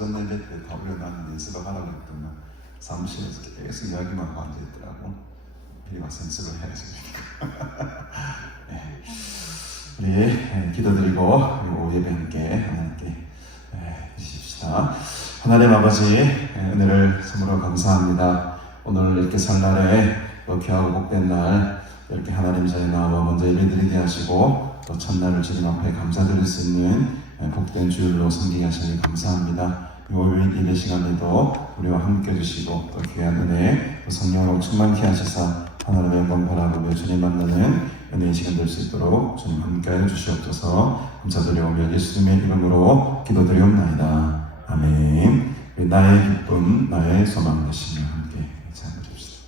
오전 예배 때 다 올려놨는데 연습을 하라고 했더니 사무실에서 계속 이야기만 하고 앉아있더라고. 미리 와서 연습을 해야지. 네. 우리 기도드리고 그리고 예배 함께 해주십시다. 하나님 아버지, 은혜를 선물로 감사합니다. 오늘 이렇게 설날에 또 귀하고 복된 날 이렇게 하나님 자리에 나와 먼저 예배드리게 하시고 또 첫날을 주님 앞에 감사드릴 수 있는 복된 주일로 섬기게 하시니 감사합니다. 오늘 예배 시간에도 우리와 함께 해주시고 또 귀한 은혜 또 성령으로 충만케 하시사 하나님의 영광 바라보며 주님 만나는 은혜의 시간 될 수 있도록 주님 함께하여 주시옵소서. 감사드리오며 예수님의 이름으로 기도드리옵나이다. 아멘. 나의 기쁨 나의 소망 되시며 함께 찬양해주십시오.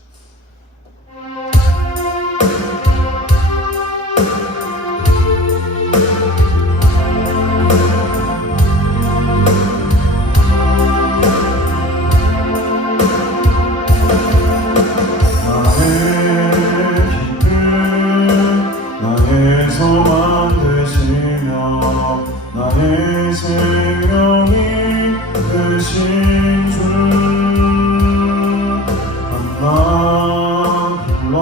나의 생명이 되신 주 만나 불러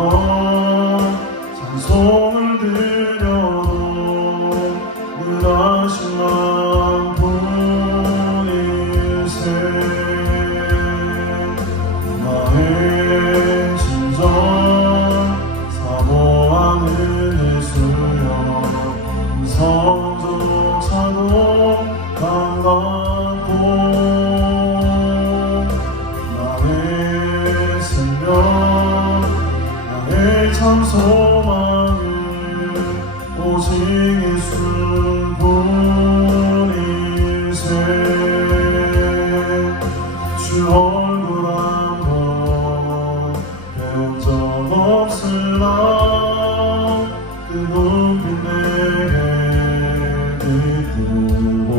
찬송을 드려도 은하신 만분일세 나의 진정 사모하는 예수여 성조차도 반갑고 나의 생명 나의 참 소망은 오직 예수뿐일세 주 얼굴 한번 배운 적 없으나 그 눈빛 내게 비추고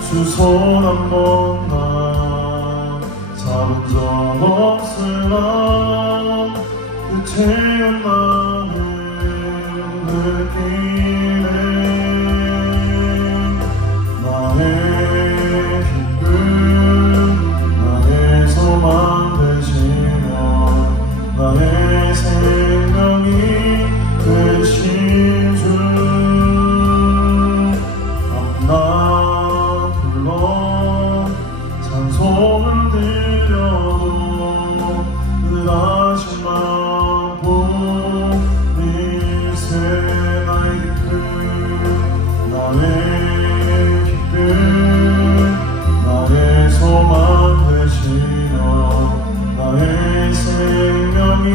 주 손 한 번 나 잡은 적 없으나 그 체험만은 느끼네 나의 기쁨 나의 소망 되시며 나의 생명이 되신 주 만나 불러 찬송을 드려도 은하신 만분일세 나의 기쁨 나의 소망 되시며 나의 생명이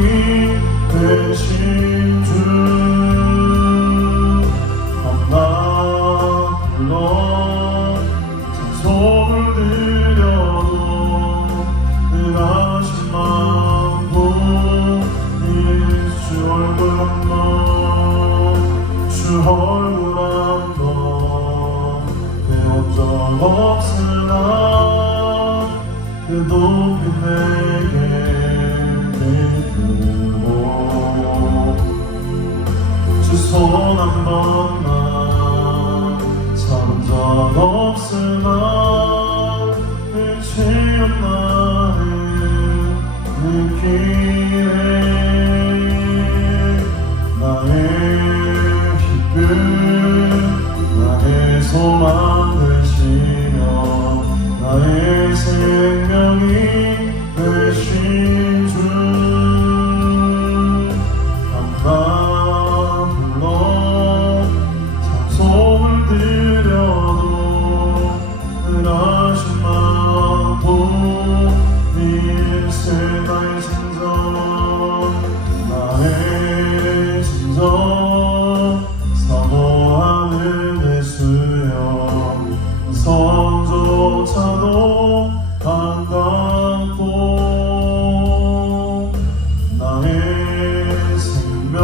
되신 주 만나 불러 찬송을 드려도 은하신 만분일세 주 얼굴 한번 주 얼굴 한번 배운 적 없으나 그 높이 내게 비추고 주 손 한 번만 잡은 적 없으나 그 체험만은 느끼네 나의 기쁨 나의 소망 되시며 나의 생명이 되신 주 만나 불러 찬송을 드려도 은하신 만분일세 나의 진정 사모하는 예수여 성조차도 반갑고 나의 생명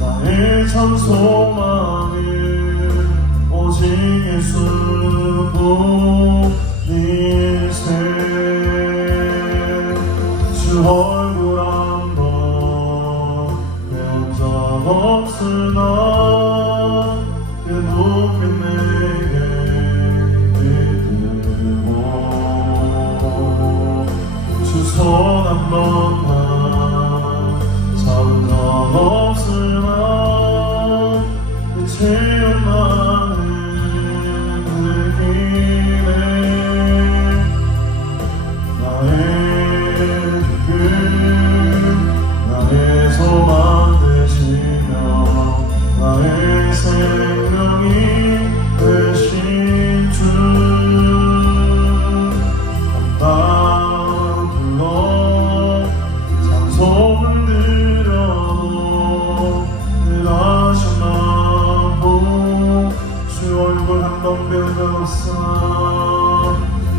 나의 참 소망은 오직 예수뿐일세 주 얼굴 한번 배운 적 없으나 그 눈빛 내게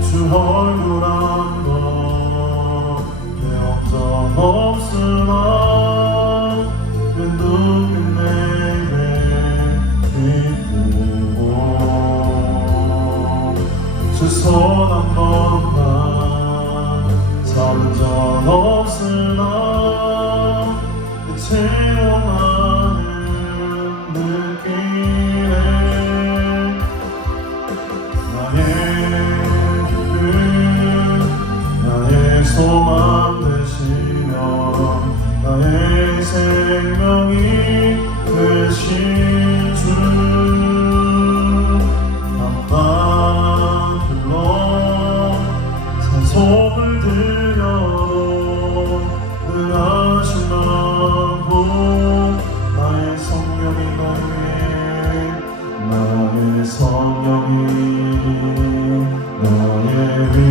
주 얼굴 한번 배운 적 없으나 그 눈빛 내게 기쁘고 주 손 한 번만 잡은 적 없으나 그 체험하는 느끼네 나의 그 나의 소망 되시며 나의 생명이 되신 주 아빠 불러 찬송을 들려도 늘 아쉬워하고 나의 성령이 나의 성령이 너의 위에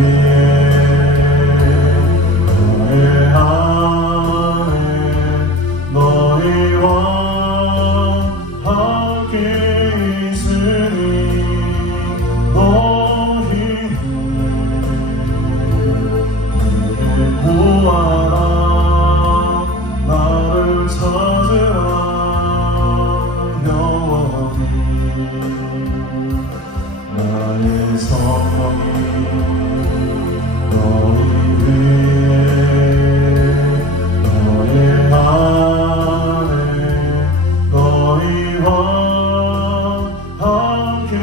너의 안에 너희와 함께 있으니 너희는 구하라 나를 찾으라 영원히 나의 성령이 너희 위에 너의 안에 너희와 함께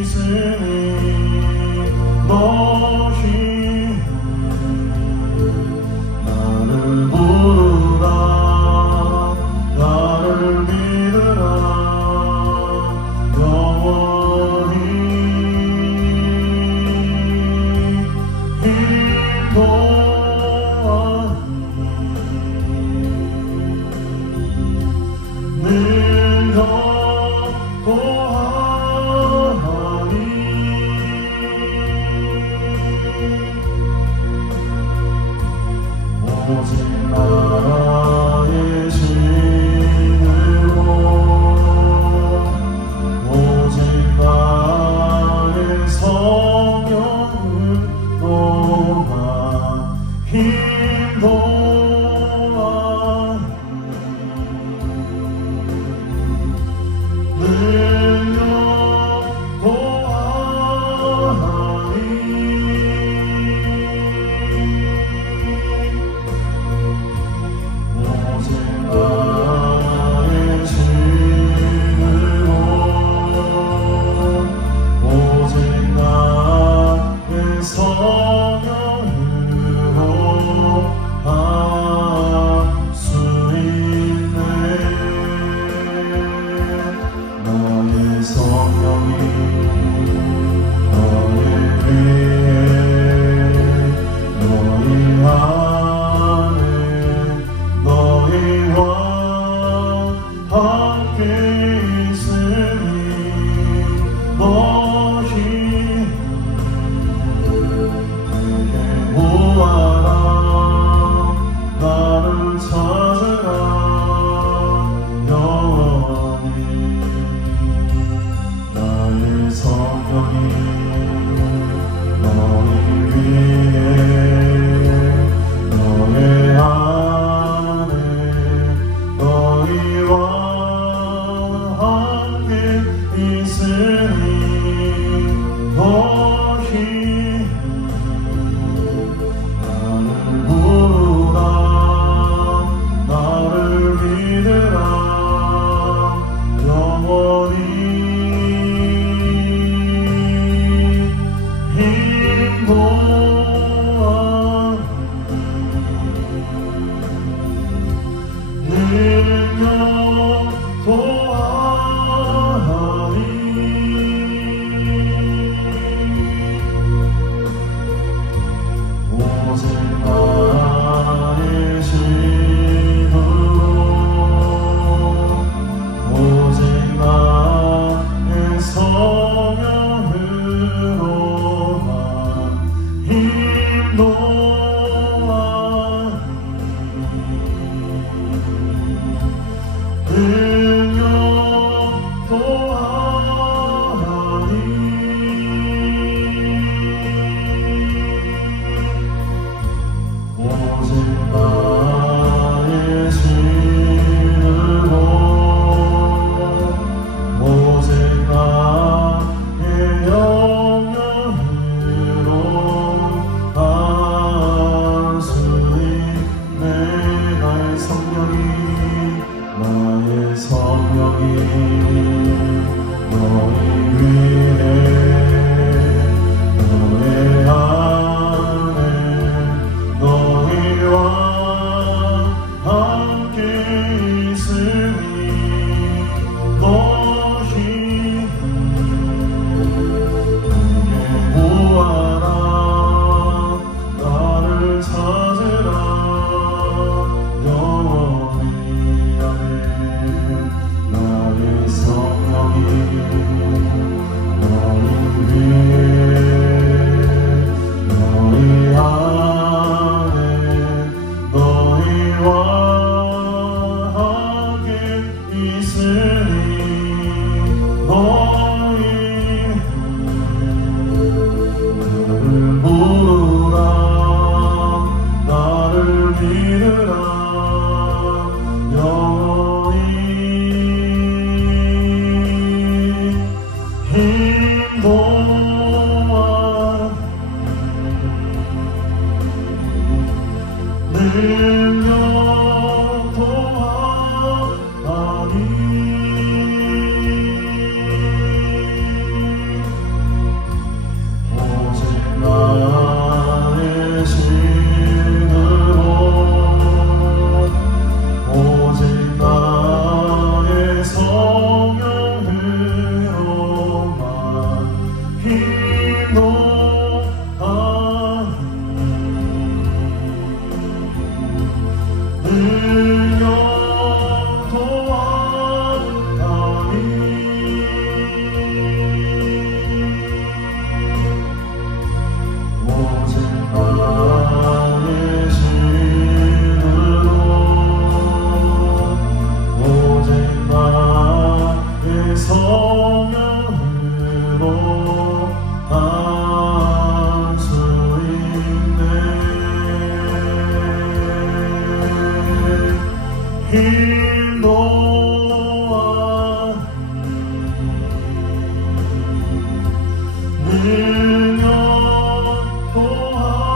있으니 너희는 나를 부르라 나를 믿으라 영원히 인도하니 늘 영원하니 오직 나의 신으로 오직 나의 성령으로만 인도하니 늘 영원하니 오직 나의 신으로 오직 나의 성령으로 능력 더하니 오직 나의 신으로 오직 나의 성령으로만 기도하니 능력 더하니 오직 나의 신으로 오직 나의 성령으로 할 수 있네 인도하니 능력 더하니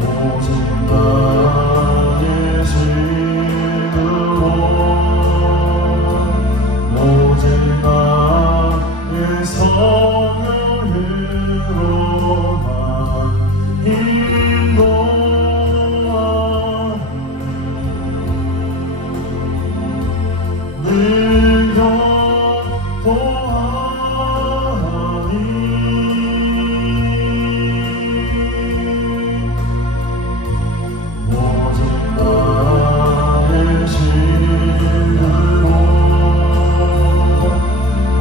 오직 나의 신으로 오직 나의 성령으로만 인도하니 능력 더하니 오직 나의 신으로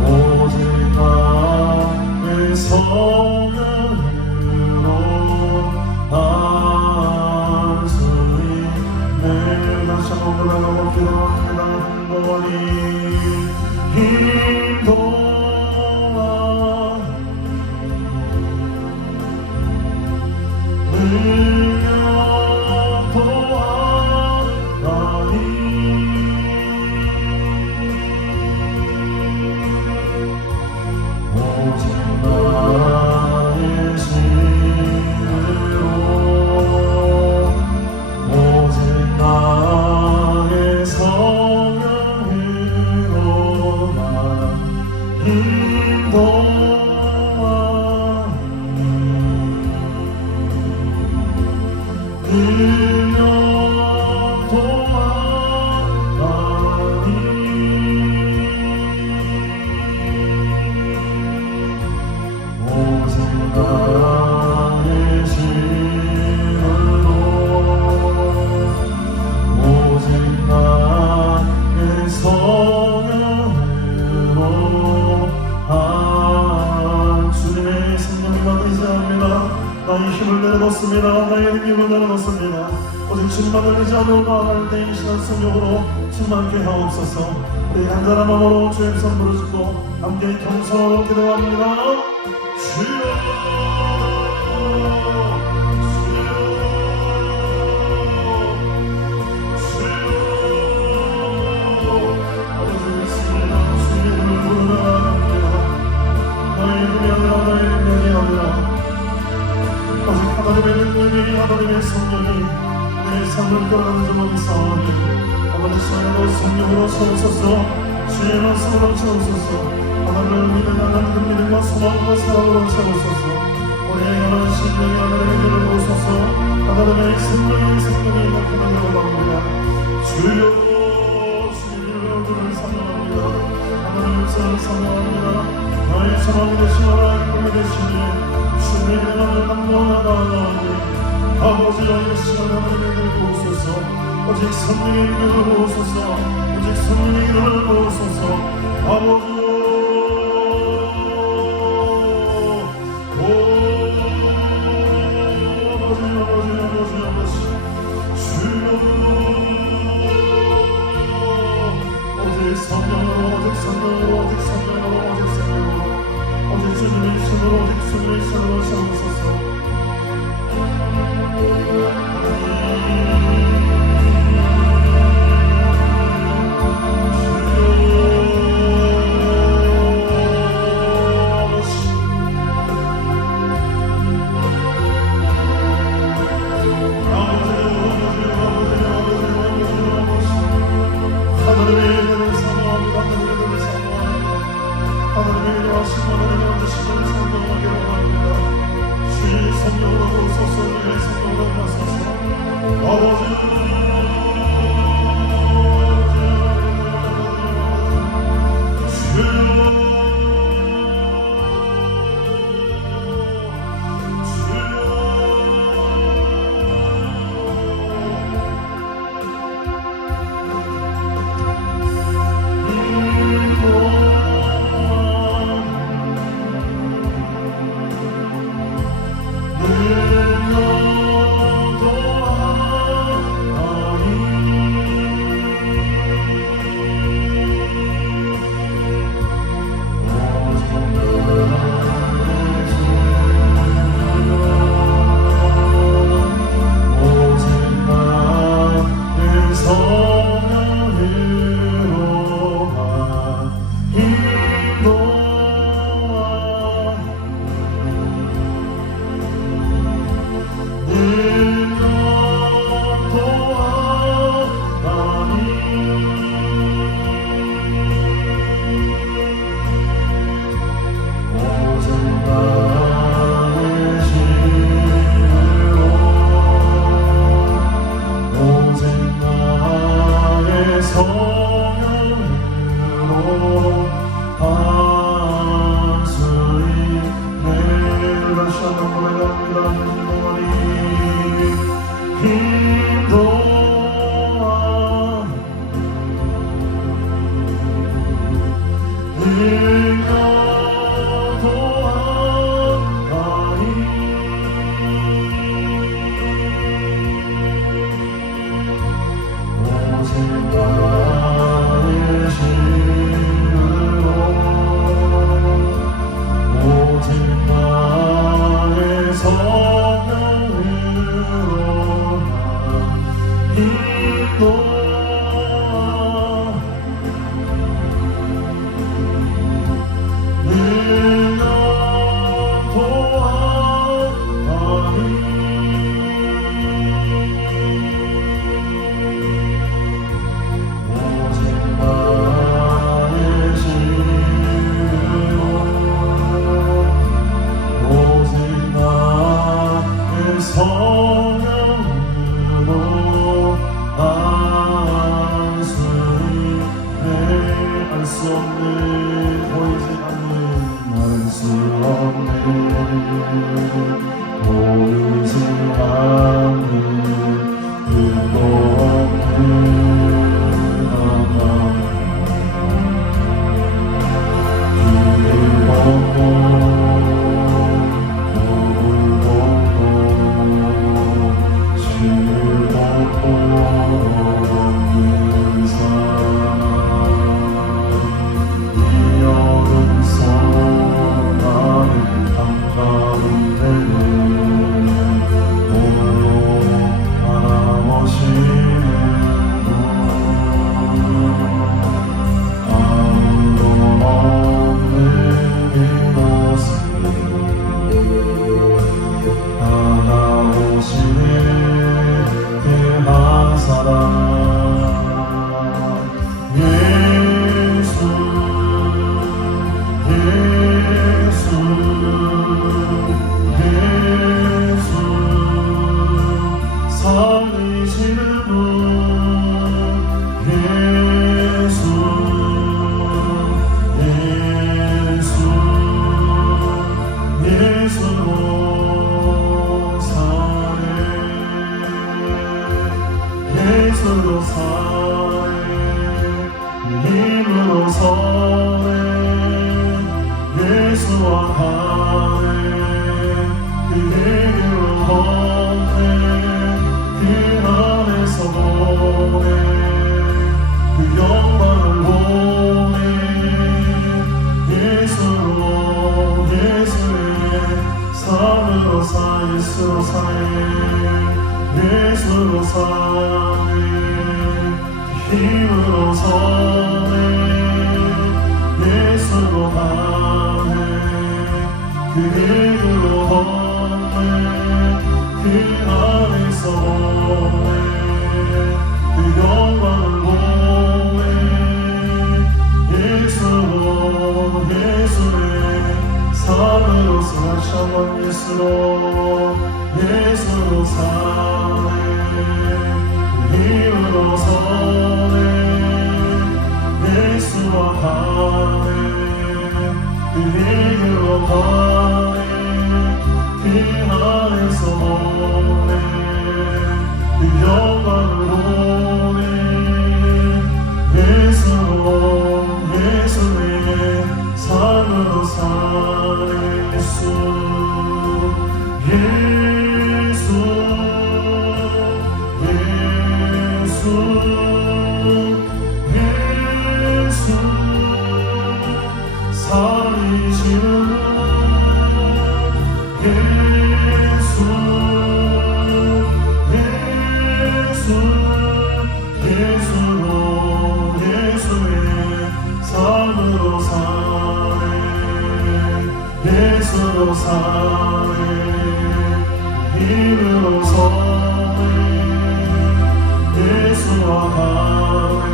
오직 나의 성령으로 할 수 있네 다시 한번 올라가고 기도합니다 인도하니 능력 더하니 오직 나의 신으로 오직 나의 성령으로만 인도하니 능력 더하니 오직 나의 신으로 오직 나의 성령으로 주님의 성령이 받으시자 합니다. 나의 힘을 내려놓습니다. 나의 힘을 내려놓습니다. 오직 주님만을 의지하며 나아갈 때 이 시간 성령으로 충만케 하옵소서. 우리 간절한 마음으로 주의 선물을 듣고 함께 경성으로 기도합니다. 주여 아버지 있습니다. 주의 이름을 부르나갑니다. 나의 이름이 아니라 나의 능력이 아니라 오직 하나님의 능력이 하나님의 성령이 내 삶을 끌어가는 점 없사오니 아버지 시간에도 성령으로 채우소서 주의 말씀으로 채우소서 하나님을 믿는 하나님 그 믿음과 소망과 사랑으로 채우소서 우리의 영원한 신령이 하나님의 힘을 부으소서 하나님의 생명이 나타나게 원합니다. 주여 주님의 얼굴을 사랑합니다. 하나님의 역사를 사랑합니다. 나의 소망이 되시고 나의 꿈이 되시니 주님의 이름을 감동하나니 아버지여 이 시간 하나님의 이름을 부으소서 오직 성령의 이름을 부으소서 오직 성령의 이름을 부으소서 아버지 주님의 손으로 세우소서. 전능하신 하나님의 앉으심을 성령하게 원합니다. 주의 성령으로 오소서, 주의 성령으로 나서서 아버지 예수의 예수로 사네 힘으로 서네 예수와 가네 그 길로 가네 그 안에서 오네 그 영광을 보네 예수로 예수의 삶으로 사네 예수 살리시는 예수로 예수의 삶으로 사네 예수로 사네 힘으로 서네 예수와 가네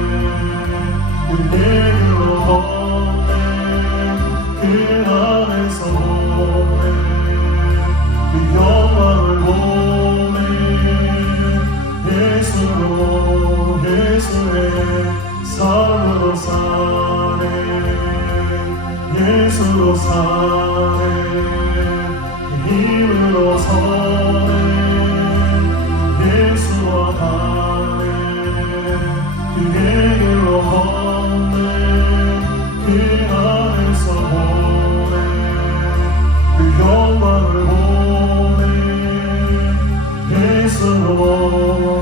그 길로 걷네 그 안에서 보네 그 영광을 보네 예수로 예수의 삶으로 사네 예수로 사네 힘으로 서네 예수와 가네 그 길로 걷네 그 안에서 보네 그 영광을 보네 예수로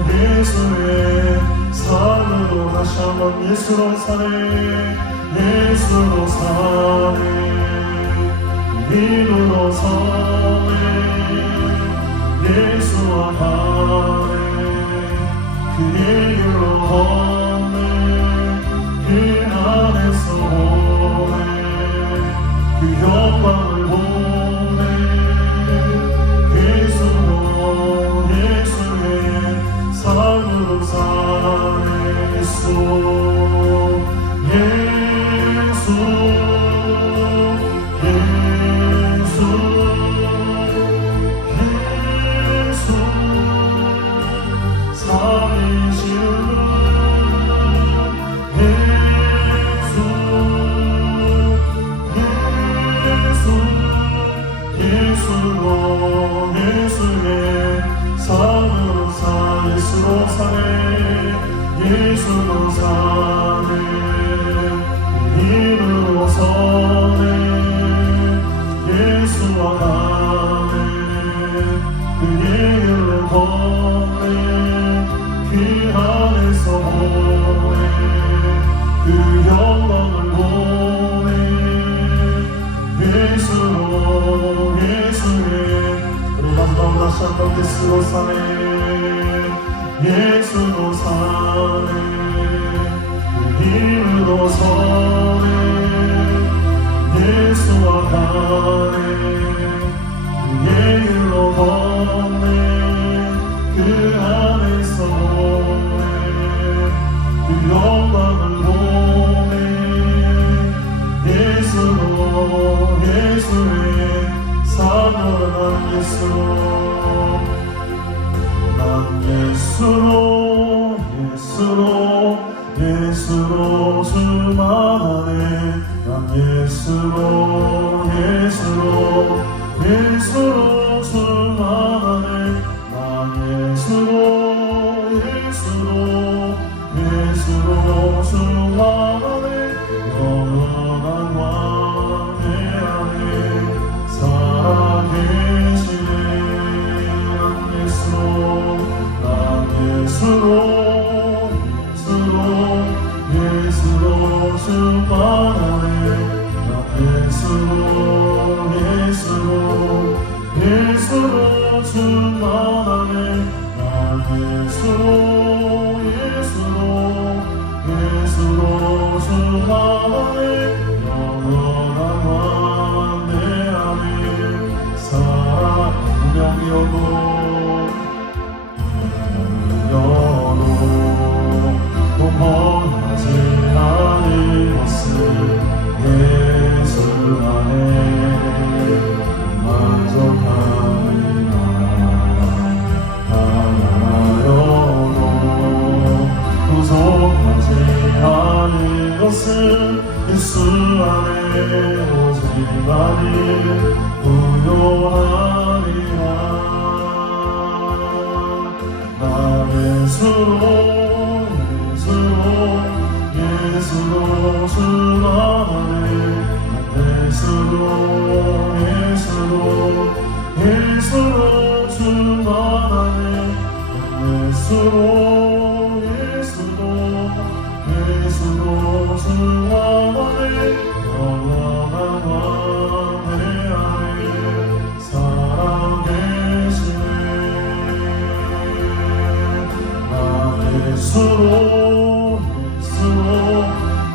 예수의 삶으로 다시 한번 예수로 사네 예수로 사네 힘으로 서네 예수와 가네 그 길로 걷네 그 안에서 오네 그 영광을 보네 예수로 예수의 삶으로 사네 예수 예수로 사네 힘으로 서네 예수와 가네 그 길로 걷네 그 안에서 보네 그 영광을 보네 예수로 예수의 우리 마지막으로 다시 한번 예수로 사네 예수로 사네 힘으로 서네 예수와 가네 그 길로 걷네 그 안에서 오네 그 영광을 보네 예수로 예수의 삶으로 난 예수로 예수로 수만하네 난 예수로 수만하네 난 예수로 수만하네 영원한 왕의 안에 살아계시네 난 예수로 수만하네 나 예수로 수만하네 나 예수로 수만하네 영원한 왕 내 안에 살아 운명이어도 원하지 않은 것을 예수 안에 만족하네 것은 예수 안에 오직만이 부요하리라. 나 예수로 주만하네. 예수로 주만하네. 예수로 주만하네. 영원한 내 안에 살아계시네. 나 예수로 주만하네.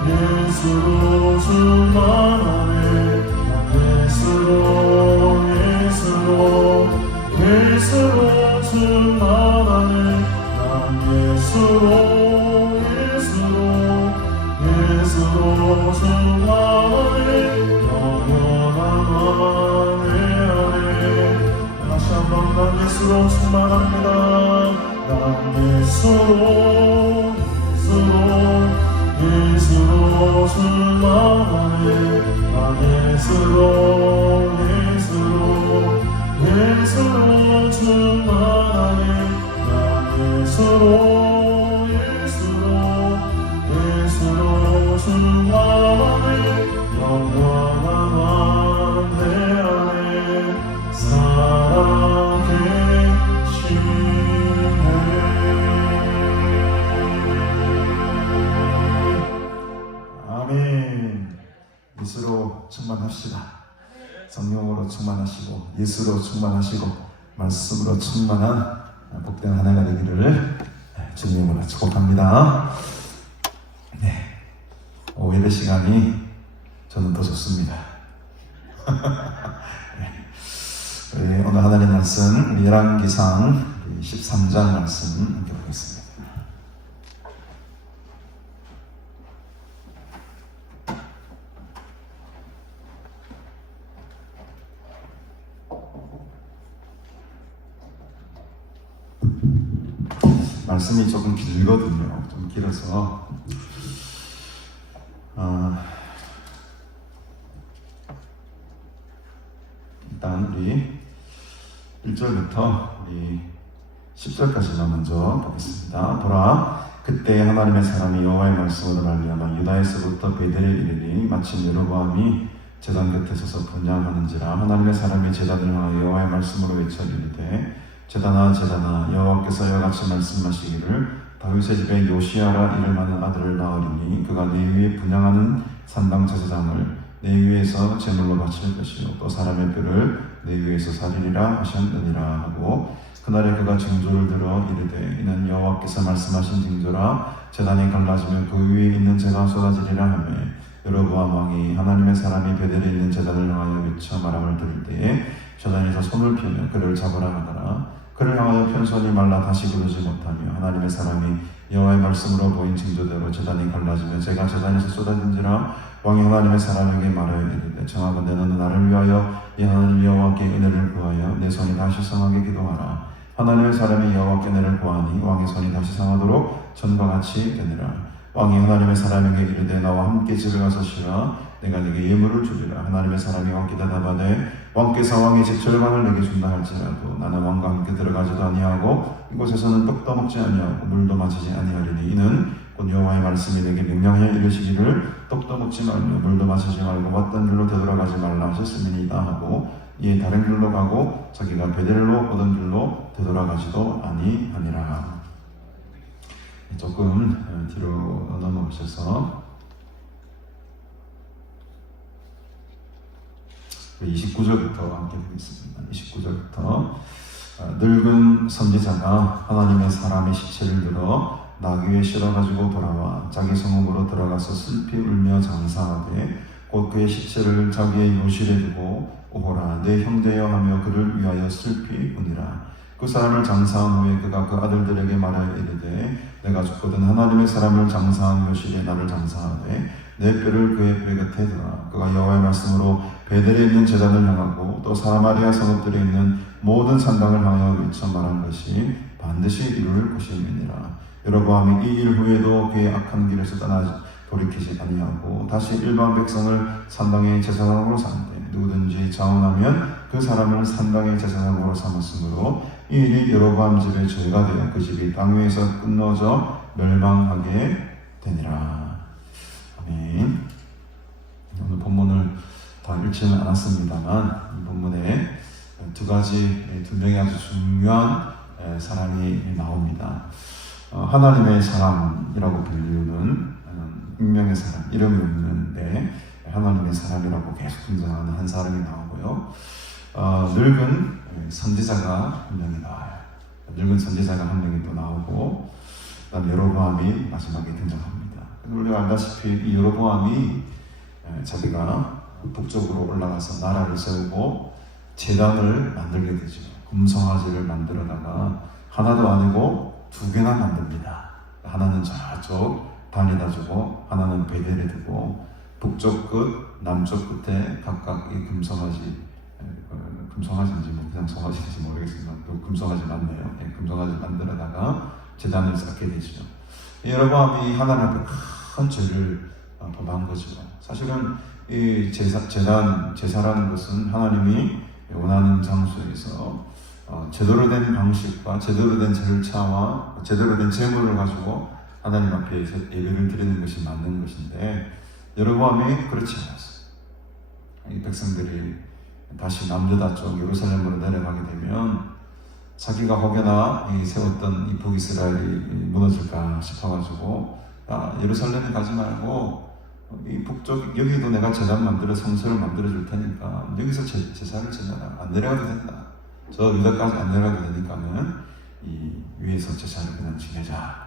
예수로 주만하네. 난 예수로 주만하네. 영원한 내 안에. 다시 한번 난 예수로 충만합니다. 난 예수로 충만하네. 난 예수로 충만하네. 난 예수로 충만하네. 영원한 내 안에 살아계시네. 아멘. 예수로 충만합시다. 성령으로 충만하시고 예수로 충만하시고 말씀으로 충만한 복된 한 해가 되기를 주님으로 축복합니다. 네, 예배 시간이 저는 더 좋습니다. 네, 오늘 하나님 말씀 열왕기상 13장 말씀 함께 보겠습니다. 말씀이 조금 길거든요. 좀 길어서 일단 우리 1절부터 우리 10절까지만 먼저 보겠습니다. 보라, 그때 하나님의 사람이 여호와의 말씀으로 말미암아 유다에서부터 베델에 이르니 마침 여로보암이 제단 곁에 서서 분향하는지라. 하나님의 사람이 제단을 향하여 여호와의 말씀으로 외쳐 이르되 제단아 여호와께서 이와 같이 말씀하시기를 다윗의 집에 요시야라 이름하는 아들을 낳으리니 그가 내 위에 분향하는 산당 제사장을 내 위에서 제물로 바칠 것이요 또 사람의 뼈를 내 위에서 살리리라 하셨느니라 하고 그날에 그가 징조를 들어 이르되 이는 여호와께서 말씀하신 징조라. 제단이 갈라지면 그 위에 있는 재가 쏟아지리라 하며 여로보암 왕이 하나님의 사람이 베델에 있는 제단을 향하여 외쳐 말함을 들을 때에 제단에서 손을 펴며 그를 잡으라 하더라. 그를 향하여 편손이 말라 다시 그러지 못하며 하나님의 사람이 여호와의 말씀으로 보인 징조대로 제단이 갈라지며 재가 제단에서 쏟아진지라. 왕이 하나님의 사람에게 말하여 이르되 정하건대 너는 나를 위하여 이 하나님 여호와께 은혜를 구하여 내 손이 다시 상하게 기도하라. 하나님의 사람이 여호와께 은혜를 구하니 왕의 손이 다시 상하도록 전과 같이 되니라. 왕이 하나님의 사람에게 이르되 나와 함께 집에 가서 쉬라. 내가 네게 예물을 주리라. 하나님의 사람이 왕께 대답하되 왕께서 왕의 집 절반을 내게 준다 할지라도 나는 왕과 함께 들어가지도 아니하고 이곳에서는 떡도 먹지 아니하고 물도 마시지 아니하리니 이는 곧 여호와의 말씀이 내게 명령하여 이르시기를 떡도 먹지 말며 물도 마시지 말고 왔던 길로 되돌아가지 말라 하셨음이니이다 하고 이에 다른 길로 가고 자기가 베델로 오던 길로 되돌아가지도 아니하니라. 조금 뒤로 넘어오셔서 29절부터 함께 보겠습니다. 29절부터 늙은 선지자가 하나님의 사람의 시체를 들어 나귀에 실어가지고 돌아와 자기 성읍으로 들어가서 슬피 울며 장사하되 곧 그의 시체를 자기의 요실에 두고 오호라 내 형제여 하며 그를 위하여 슬피 우니라. 그 사람을 장사한 후에 그가 그 아들들에게 말하여 이르되 내가 죽거든 하나님의 사람을 장사한 요실에 나를 장사하되 내 뼈를 그의 뼈 곁에 두라. 그가 여호와의 말씀으로 베델에 있는 제단을 향하고 또 사마리아 성읍들에 있는 모든 산당을 향하여 외쳐 말한 것이 반드시 이룰 것임이니라. 여로보암이 이 일 후에도 그의 악한 길에서 돌이키지 아니하고 다시 일반 백성을 산당의 제사장으로 삼되 누구든지 자원하면 그 사람을 산당의 제사장으로 삼았으므로 이 일이 여로보암 집의 죄가 되어 그 집이 땅 위에서 끊어져 멸망하게 되니라. 아멘. 오늘 본문을 다 읽지는 않았습니다만 이 본문에 두 명의 아주 중요한 사람이 나옵니다. 하나님의 사람이라고 불리우는 익명의 사람, 이름이 없는데 하나님의 사람이라고 계속 등장하는 한 사람이 나오고요. 늙은 선지자가 한 명이 나와요. 늙은 선지자가 한 명이 또 나오고, 그다음 여로보암이 마지막에 등장합니다. 우리가 알다시피 이 여로보암이 자기가 북쪽으로 올라가서 나라를 세우고 제단을 만들게 되죠. 금송아지를 만들어다가 하나도 아니고 두 개나 만듭니다. 하나는 저쪽 단에다 주고 하나는 베델에 두고 북쪽 끝, 남쪽 끝에 각각 이 금송아지인지 뭐 그냥 송아지인지 모르겠지만 또 금송아지 맞네요. 금송아지 만들어다가 제단을 쌓게 되죠. 여로보암이 하나님 앞에 큰 죄를 범한 거죠. 사실은 이 제사라는 것은 하나님이 원하는 장소에서 제대로 된 방식과 제대로 된 절차와 제대로 된 제물을 가지고 하나님 앞에 예배를 드리는 것이 맞는 것인데 여로보암이 그렇지 않았어요. 이 백성들이 다시 남유다 쪽 예루살렘으로 내려가게 되면 자기가 혹여나 세웠던 이 북이스라엘이 무너질까 싶어가지고 예루살렘에 가지 말고 이 북쪽 여기도 내가 제단 만들어 성소를 만들어 줄 테니까 여기서 제사를 지내라. 안 내려가도 된다. 저 유다까지 안 내려가도 되니까는 이 위에서 제사를 그냥 지내자.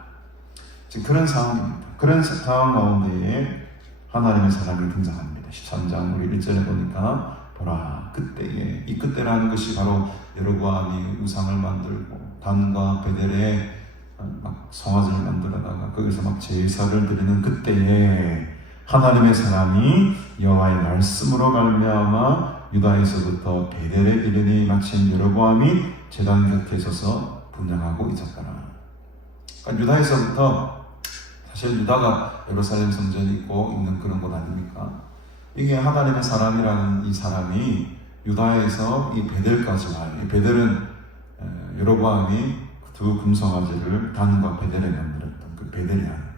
지금 그런 상황입니다. 그런 상황 가운데에 하나님의 사람이 등장합니다. 13장 우리 1절에 보니까 보라 그때에 이 그때라는 것이 바로 여로보암이 우상을 만들고 단과 베델에 막 송아지를 만들어다가 거기서 막 제사를 드리는 그때에 하나님의 사람이 여호와의 말씀으로 말미암아 유다에서부터 베델에 이르니 마침 여로보암이 제단 곁에 서서 분향하고 있었더라. 그러니까 유다에서부터 사실 유다가 예루살렘 성전이 있고 있는 그런 곳 아닙니까? 이게 하나님의 사람이라는 이 사람이 유다에서 이 베델까지 와요. 이 베델은 여로보암이 두 금송아지를 단과 베델에 만들었던 그 베델이야.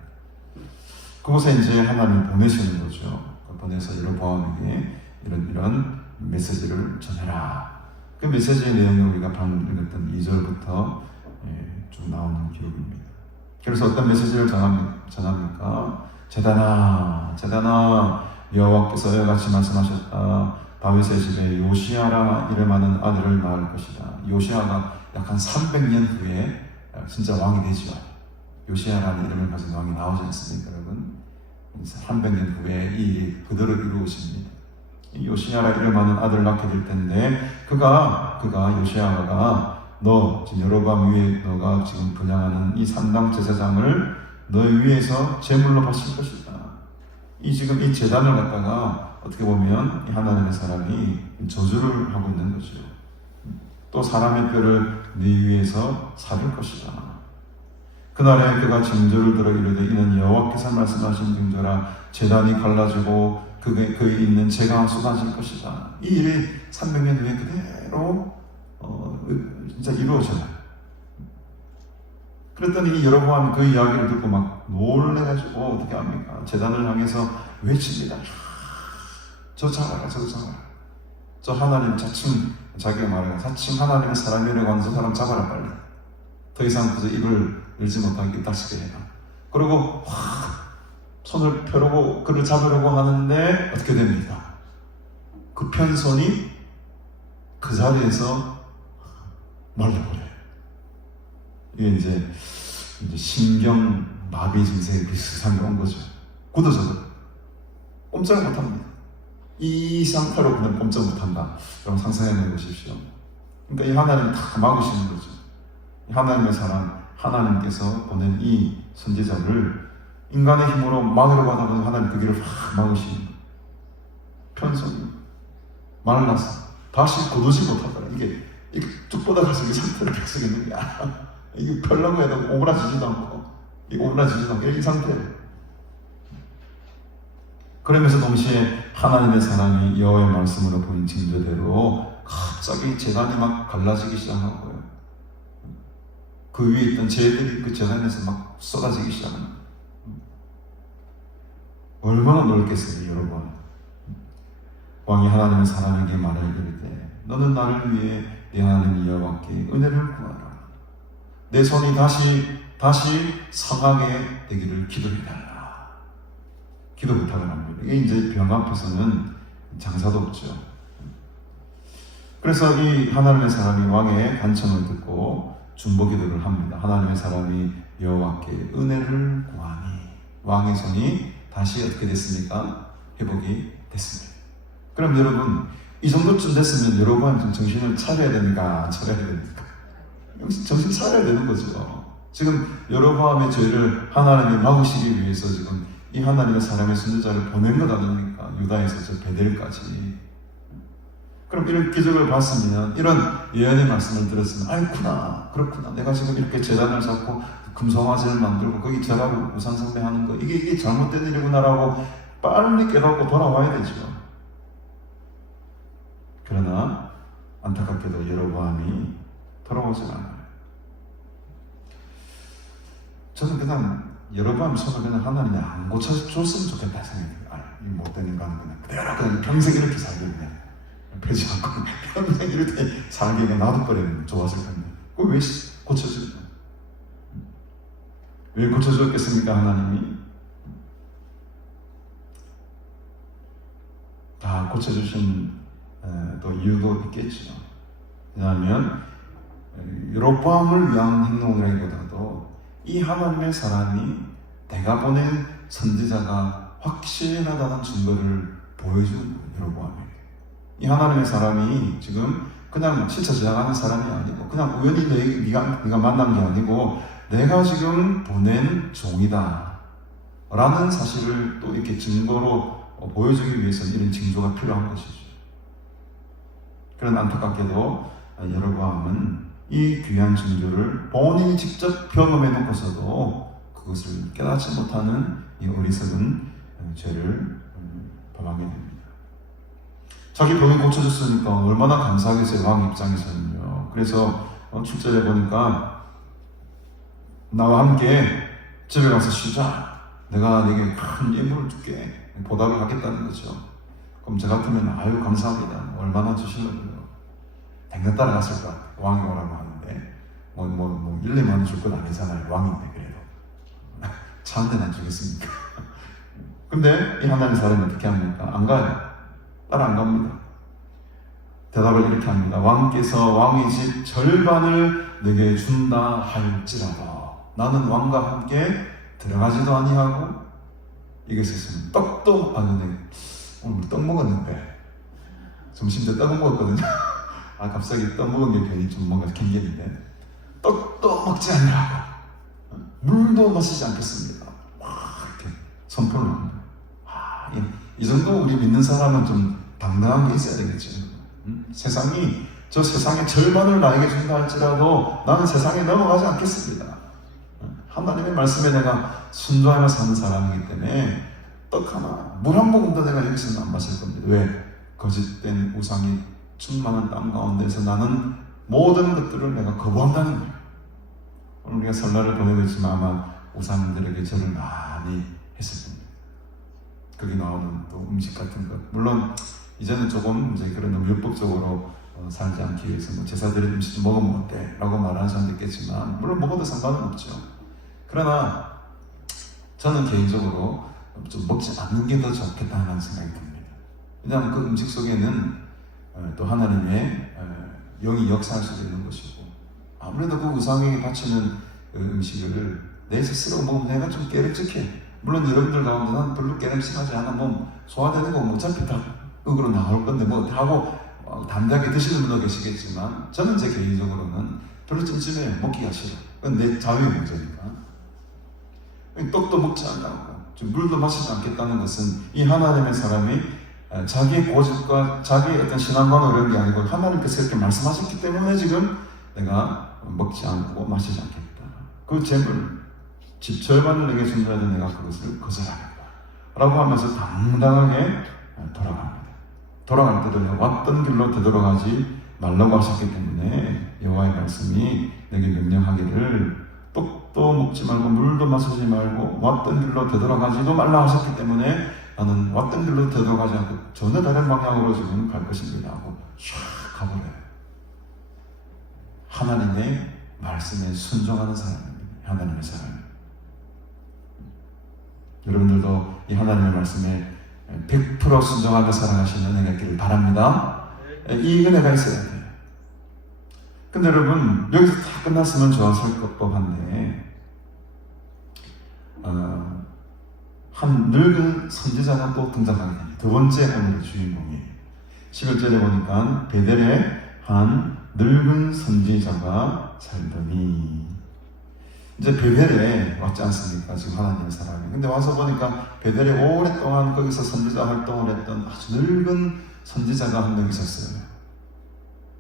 그곳에 이제 하나님을 보내시는 거죠. 보내서 여로보암에게 이런 메시지를 전해라. 그 메시지의 내용을 우리가 방금 읽었던 2절부터 쭉 나오는 기록입니다. 그래서 어떤 메시지를 전합니까? 제단아 여호와께서 이와 같이 말씀하셨다. 다윗의 집에 요시야라 이름하는 아들을 낳을 것이다. 요시야가 약 한 300년 후에 진짜 왕이 되죠. 요시야라는 이름을 가진 왕이 나오지 않습니까, 여러분? 300년 후에 이 일이 그대로 이루어집니다. 요시야라 이름하는 아들을 낳게 될 텐데 그가 요시야가 너 지금 여로보암 위에 너가 지금 분향하는 이 산당 제사장을 너 위에서 제물로 바칠 것이다. 지금 이 제단을 갖다가 어떻게 보면 하나님의 사람이 저주를 하고 있는 거죠. 또 사람의 뼈를 네 위에서 사를 것이다. 그날에 그가 징조를 들어 이르되 이는 여호와께서 말씀하신 징조라. 제단이 갈라지고 그에 있는 재가 쏟아질 것이다. 이 일이 300년 후에 그대로 진짜 이루어져요. 그랬더니 이 여로보암이 그 이야기를 듣고 막 놀래가지고 어떻게 합니까? 제단을 향해서 외칩니다. 저 잡아라, 저 잡아라. 저 하나님 자칭, 자기가 말해요. 자칭 하나님의 사람이라고 하는 저 사람 잡아라 빨리. 더 이상 그저 입을 열지 못하게 입 닫히게 해라. 그리고 확 손을 펴려고 그를 잡으려고 하는데 어떻게 됩니까? 그 편손이 그 자리에서 말려버려요. 이게 이제 신경 마비 증세에 비슷한 게 온 거죠. 굳어져도 꼼짝 못합니다. 이 상태로 그냥 꼼짝 못한다. 여러분 상상해 보십시오. 그러니까 이 하나님을 다 막으시는 거죠. 하나님의 사람, 하나님께서 보낸 이 선지자를 인간의 힘으로 막으려고 하다 보니 하나님 그 길을 확 막으시는 거예요. 편손이 말라서 다시 거두지 못하더라. 이게 쭉 뻗어가서 이 상태를 계속 있는 거야. 이게 별라고 해도 오그라지지도 않고, 이 상태예요. 그러면서 동시에 하나님의 사랑이 여호와의 말씀으로 보인 징조대로 갑자기 재단이 막 갈라지기 시작한 거예요. 그 위에 있던 재들이 그 재단에서 막 쏟아지기 시작합니다. 얼마나 넓겠어요, 여러분. 왕이 하나님의 사람에게 말을 이르되 너는 나를 위해 네 하나님 여호와께 은혜를 구하라. 내 손이 다시 상하게 되기를 기도해달라. 기도 부탁을 합니다. 이게 이제 병 앞에서는 장사도 없죠. 그래서 이 하나님의 사람이 왕의 간청을 듣고 중보기도를 합니다. 하나님의 사람이 여호와께 은혜를 구하니 왕의 손이 다시 어떻게 됐습니까? 회복이 됐습니다. 그럼 여러분, 이 정도쯤 됐으면 여러분 좀 정신을 차려야 됩니까? 안 차려야 됩니까? 정신 차려야 되는 거죠. 지금 여로보암의 죄를 하나님이 막으시기 위해서 지금 이 하나님의 사람의 선지자를 보낸 것 아닙니까? 유다에서 저 베델까지. 그럼 이런 기적을 봤으면, 이런 예언의 말씀을 들었으면, 아이구나, 그렇구나. 내가 지금 이렇게 제단을 쌓고 금송아지를 만들고 거기 절하고 우상숭배하는 거, 이게 잘못된 일이구나라고 빨리 깨닫고 돌아와야 되죠. 그러나 안타깝게도 여로보암이 돌아오지 않아요. 저는 그냥 여로보암 손을 그냥 하나님이 안 고쳐줬으면 좋겠다 생각해요. 이 못된 인간은 그냥 평생 이렇게 살겠네. 펴지 않고 평생 이렇게 살기가 놔둬버리면 좋았을 텐데 그걸 왜 고쳐주냐? 왜 고쳐줬겠습니까? 하나님이 다 고쳐주신 또 이유도 있겠죠. 왜냐하면 여로보암을 위한 행동이라기보다도 이 하나님의 사람이 내가 보낸 선지자가 확실하다는 증거를 보여준 여로보암에게. 이 하나님의 사람이 지금 그냥 실체 지나가는 사람이 아니고 그냥 우연히 네가 만난 게 아니고 내가 지금 보낸 종이다 라는 사실을 또 이렇게 증거로 보여주기 위해서는 이런 징조가 필요한 것이죠. 그런 안타깝게도 여로보암은 이 귀한 징조를 본인이 직접 경험해 놓고서도 그것을 깨닫지 못하는 이 어리석은 죄를 범하게 됩니다. 자기 병이 고쳐졌으니까 얼마나 감사하겠어요, 왕 입장에서는요. 그래서 7절에 보니까 나와 함께 집에 가서 쉬자. 내가 네게 큰 예물을 줄게. 보답을 하겠다는 거죠. 그럼 저 같으면 아유 감사합니다. 얼마나 주시려고요. 댕겨 따라갔을까? 왕이 오라고 하는데 1, 2만 원 줄 건 아니잖아요. 왕인데 그래도 차 한 대는 안 주겠습니까? 근데 이 하나님 사람이 어떻게 합니까? 안 가요. 따라 안 갑니다. 대답을 이렇게 합니다. 왕께서 왕의 집 절반을 내게 준다 할지라도 나는 왕과 함께 들어가지도 아니하고 이것이 있으면 떡도 오늘 떡 먹었는데 점심 때 떡을 먹었거든요. 갑자기 떡 먹은 게 괜히 좀 뭔가 경계인데 떡도 먹지 아니하고 물도 마시지 않겠습니다. 이렇게 선포를 합니다. 이 정도 우리 믿는 사람은 좀 당당한 게 있어야 되겠죠. 세상이 저 세상의 절반을 나에게 준다 할지라도 나는 세상에 넘어가지 않겠습니다. 하나님의 말씀에 내가 순종하며 사는 사람이기 때문에 떡 하나, 물 한 모금도 내가 여기서는 안 마실 겁니다. 왜? 거짓된 우상이 충만한 땅 가운데서 나는 모든 것들을 내가 거부한다는 거예요. 오늘 우리가 설날을 보내고 있지만 아마 우상들에게 절을 많이 했을 겁니다. 거기 나오는 또 음식 같은 것, 물론 이제는 조금 이제 그런 너무 율법적으로 살지 않기 위해서 뭐 제사 드린 음식 먹으면 어때? 라고 말하는 사람도 있겠지만 물론 먹어도 상관은 없죠. 그러나 저는 개인적으로 좀 먹지 않는 게 더 좋겠다 하는 생각이 듭니다. 왜냐하면 그 음식 속에는 또 하나님의 영이 역사할 수도 있는 것이고 아무래도 그 우상에게 바치는 그 음식을 내 스스로 먹으면 내가 좀 깨름직해. 물론 여러분들 가운데 난 별로 깨름직하지 않아. 소화되는 거 어차피 다 으로 나올 건데 하고 담대하게 드시는 분도 계시겠지만 저는 제 개인적으로는 별로 찜찜해요. 먹기가 싫어. 그건 내 자유의 문제니까. 떡도 먹지 않고 물도 마시지 않겠다는 것은 이 하나님의 사람이 자기의 고집과 자기의 어떤 신앙관을 이런 게 아니고 하나님께서 이렇게 말씀하셨기 때문에 지금 내가 먹지 않고 마시지 않겠다. 그 재물 집 절반을 내게 준다는데 내가 그것을 거절하겠다. 라고 하면서 당당하게 돌아갑니다. 돌아갈 때도 왔던 길로 되돌아가지 말라고 하셨기 때문에 여호와의 말씀이 내게 명령하기를 떡도 먹지 말고 물도 마시지 말고 왔던 길로 되돌아가지도 말라 하셨기 때문에 나는 왔던 길로 되돌아가지 않고 전혀 다른 방향으로 지금 갈 것입니다 하고 쫙 가버려요. 하나님의 말씀에 순종하는 사람입니다. 하나님의 사람. 여러분들도 이 하나님의 말씀에 100% 순종하며 살아가시는 은혜가 있기를 바랍니다. 이 은혜가 있어야 돼요. 근데 여러분 여기서 다 끝났으면 좋았을 법한데 한 늙은 선지자가 또 등장하게 됩니다. 두 번째 오늘의 주인공이 11절에 보니까 베델에 한 늙은 선지자가 살더니 이제 베델에 왔지 않습니까? 지금 하나님의 사람이. 근데 와서 보니까 베델에 오랫동안 거기서 선지자 활동을 했던 아주 늙은 선지자가 한 명 있었어요.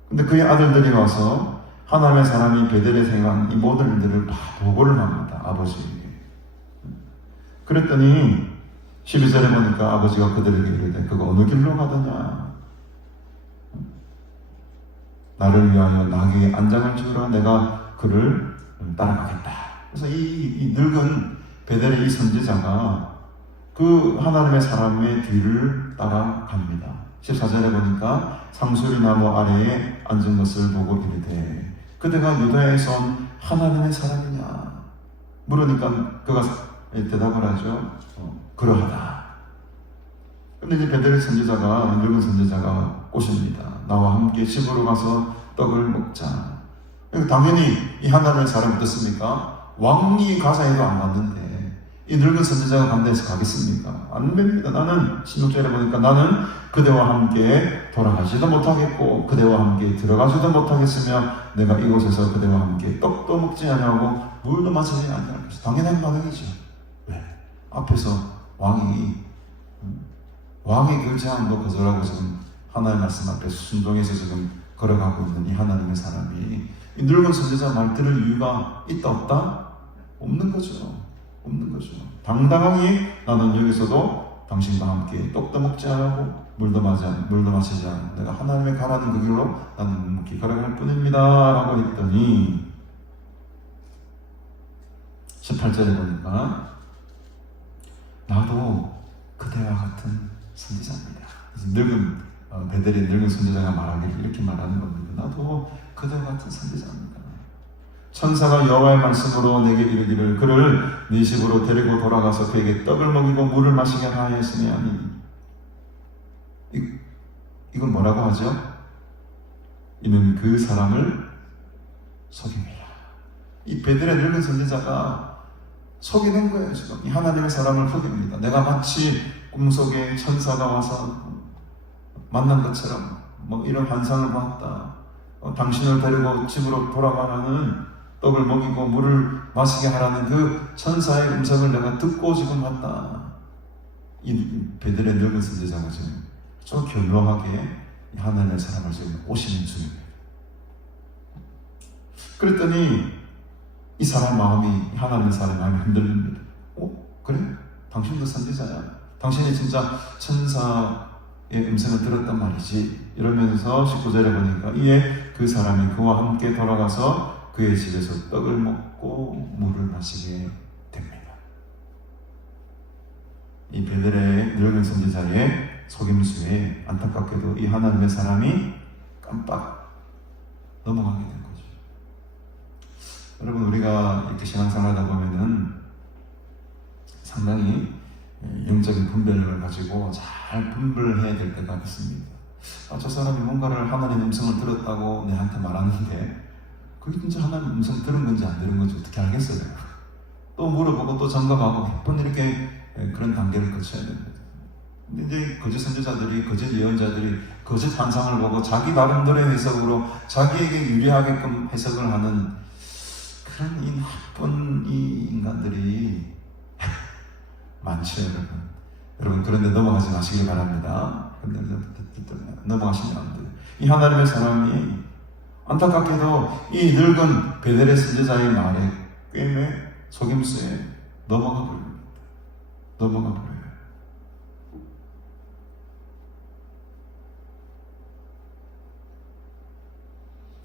근데 그의 아들들이 와서 하나님의 사람이 베델에 생한 이 모든 일들을 다 보고를 합니다. 아버지에게. 그랬더니 12절에 보니까 아버지가 그들에게 이르되 그가 어느 길로 가더냐? 나를 위하여 나귀에 안장을 주라 내가 그를 따라가겠다. 그래서 이 늙은 베델의 이 선지자가 그 하나님의 사람의 뒤를 따라갑니다. 14절에 보니까 상수리나무 아래에 앉은 것을 보고 이르되 그대가 유다에서 온 하나님의 사람이냐? 물으니까 그가 대답을 하죠. 그러하다. 근데 이제 베델의 선지자가 늙은 선지자가 꼬십니다. 나와 함께 집으로 가서 떡을 먹자. 당연히 이 하나님의 사람이 어떻습니까? 왕이 가자 해도 안 갔는데 이 늙은 선지자가 간다해서 가겠습니까? 안 됩니다. 나는 16절에 보니까 나는 그대와 함께 돌아가지도 못하겠고 그대와 함께 들어가지도 못하겠으며 내가 이곳에서 그대와 함께 떡도 먹지 아니하고 물도 마시지 아니할 것이다. 당연한 반응이죠. 왜? 앞에서 왕이 결제함도 거절하고 지금 하나님의 말씀 앞에 순종해서 지금 걸어가고 있는 이 하나님의 사람이 이 늙은 선지자 말 들을 이유가 있다 없다? 없는 거죠. 없는 거죠. 당당하게 나는 여기서도 당신과 함께 떡도 먹지 않고 물도 마시지 않고 내가 하나님의 가라는 그 길로 나는 묵묵히 걸어갈 뿐입니다 라고 했더니 18절에 보니까 나도 그대와 같은 선지자입니다. 늙은 베델의 늙은 선지자가 말하기를 이렇게 말하는 겁니다. 나도 그대와 같은 선지자입니다. 천사가 여호와의 말씀으로 내게 이르기를 그를 네 집으로 데리고 돌아가서 그에게 떡을 먹이고 물을 마시게 하였으니 아니. 이걸 뭐라고 하죠? 이는 그 사람을 속입니다. 이 베델의 늙은 선지자가 속이는 거예요. 지금 이 하나님의 사람을 속입니다. 내가 마치 꿈속에 천사가 와서 만난 것처럼 뭐 이런 환상을 봤다. 당신을 데리고 집으로 돌아가라는 떡을 먹이고 물을 마시게 하라는 그 천사의 음성을 내가 듣고 지금 왔다. 이 베델의 늙은 선지자가 지금 좀 교묘하게 하나님의 사람을 지금 오시는 중입니다. 그랬더니 이 사람 마음이 하나님의 사람의 마음이 흔들립니다. 그래? 당신도 선지자야? 당신이 진짜 천사의 음성을 들었단 말이지. 이러면서 19절에 보니까 이에 그 사람이 그와 함께 돌아가서 그의 집에서 떡을 먹고 물을 마시게 됩니다. 이 베델의 늙은 선지자의 속임수에 안타깝게도 이 하나님의 사람이 깜빡 넘어가게 된 거죠. 여러분 우리가 이렇게 신앙생활하다 보면은 상당히 영적인 분별력을 가지고 잘 분별해야 될 때가 있습니다. 저 사람이 뭔가를 하나님의 음성을 들었다고 내한테 말하는데 그게 진짜 하나님의 음성 들은 건지 안 들은 건지 어떻게 알겠어요? 또 물어보고 또 점검하고 몇 번 이렇게 그런 단계를 거쳐야 됩니다. 근데 이제 거짓 선지자들이, 거짓 예언자들이 거짓 환상을 보고 자기 나름대로의 해석으로 자기에게 유리하게끔 해석을 하는 그런 이 나쁜 이 인간들이 많죠, 여러분. 여러분 그런데 넘어가지 마시기 바랍니다. 넘어가시면 안 돼요. 이 하나님의 사람이 안타깝게도 이 늙은 베델의 선지자의 말에 꿰매 속임수에 넘어가 버립니다. 넘어가 버려요.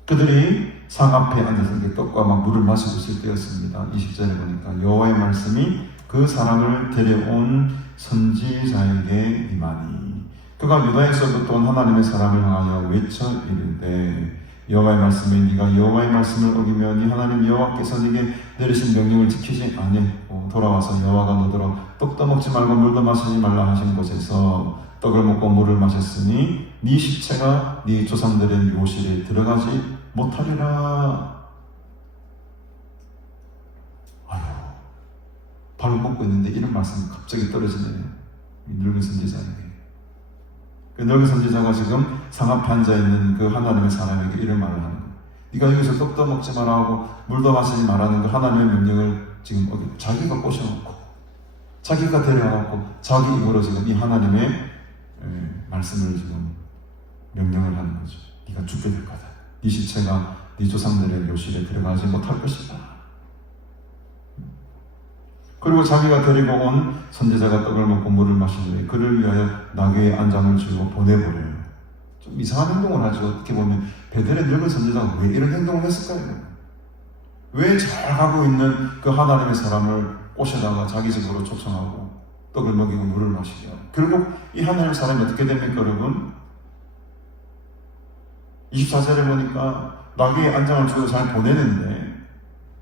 그들이 상 앞에 앉아서 이렇게 떡과 막 물을 마시고 있을 때였습니다. 20절에 보니까 여호와의 말씀이 그 사람을 데려온 선지자에게 임하니 그가 유다에서부터 온 하나님의 사람을 향하여 외쳐 이르되 여호와의 말씀에 네가 여호와의 말씀을 어기며 네 하나님 여호와께서 네게 내리신 명령을 지키지 아니하고 돌아와서 여호와가 너더러 떡도 먹지 말고 물도 마시지 말라 하신 곳에서 떡을 먹고 물을 마셨으니 네 시체가 네 조상들의 묘실에 들어가지 못하리라. 아유, 밥을 먹고 있는데 이런 말씀이 갑자기 떨어지네요. 이 늙은 선지자에게. 그 늙은 선지자가 지금 상 앞에 앉아있는 그 하나님의 사람에게 이런 말을 하는 거예요. 네가 여기서 떡도 먹지 마라 하고 물도 마시지 말라는 그 하나님의 명령을 지금 자기가 꼬셔놓고 자기가 데려와놓고 자기 입으로 지금 이 하나님의 말씀을 지금 명령을 하는 거죠. 네가 죽게 될 거다. 네 시체가 네 조상들의 묘실에 들어가지 못할 것이다. 그리고 자기가 데리고 온 선지자가 떡을 먹고 물을 마신 후에 그를 위하여 나귀의 안장을 쥐고 보내버려요. 좀 이상한 행동을 하죠. 어떻게 보면 베델의 늙은 선지자가 왜 이런 행동을 했을까요? 왜 잘 가고 있는 그 하나님의 사람을 꼬셔다가 자기 집으로 초청하고 떡을 먹이고 물을 마시게 하고 결국 이 하나님의 사람이 어떻게 됩니까 여러분? 24절에 보니까 나귀의 안장을 쥐고 잘 보내는데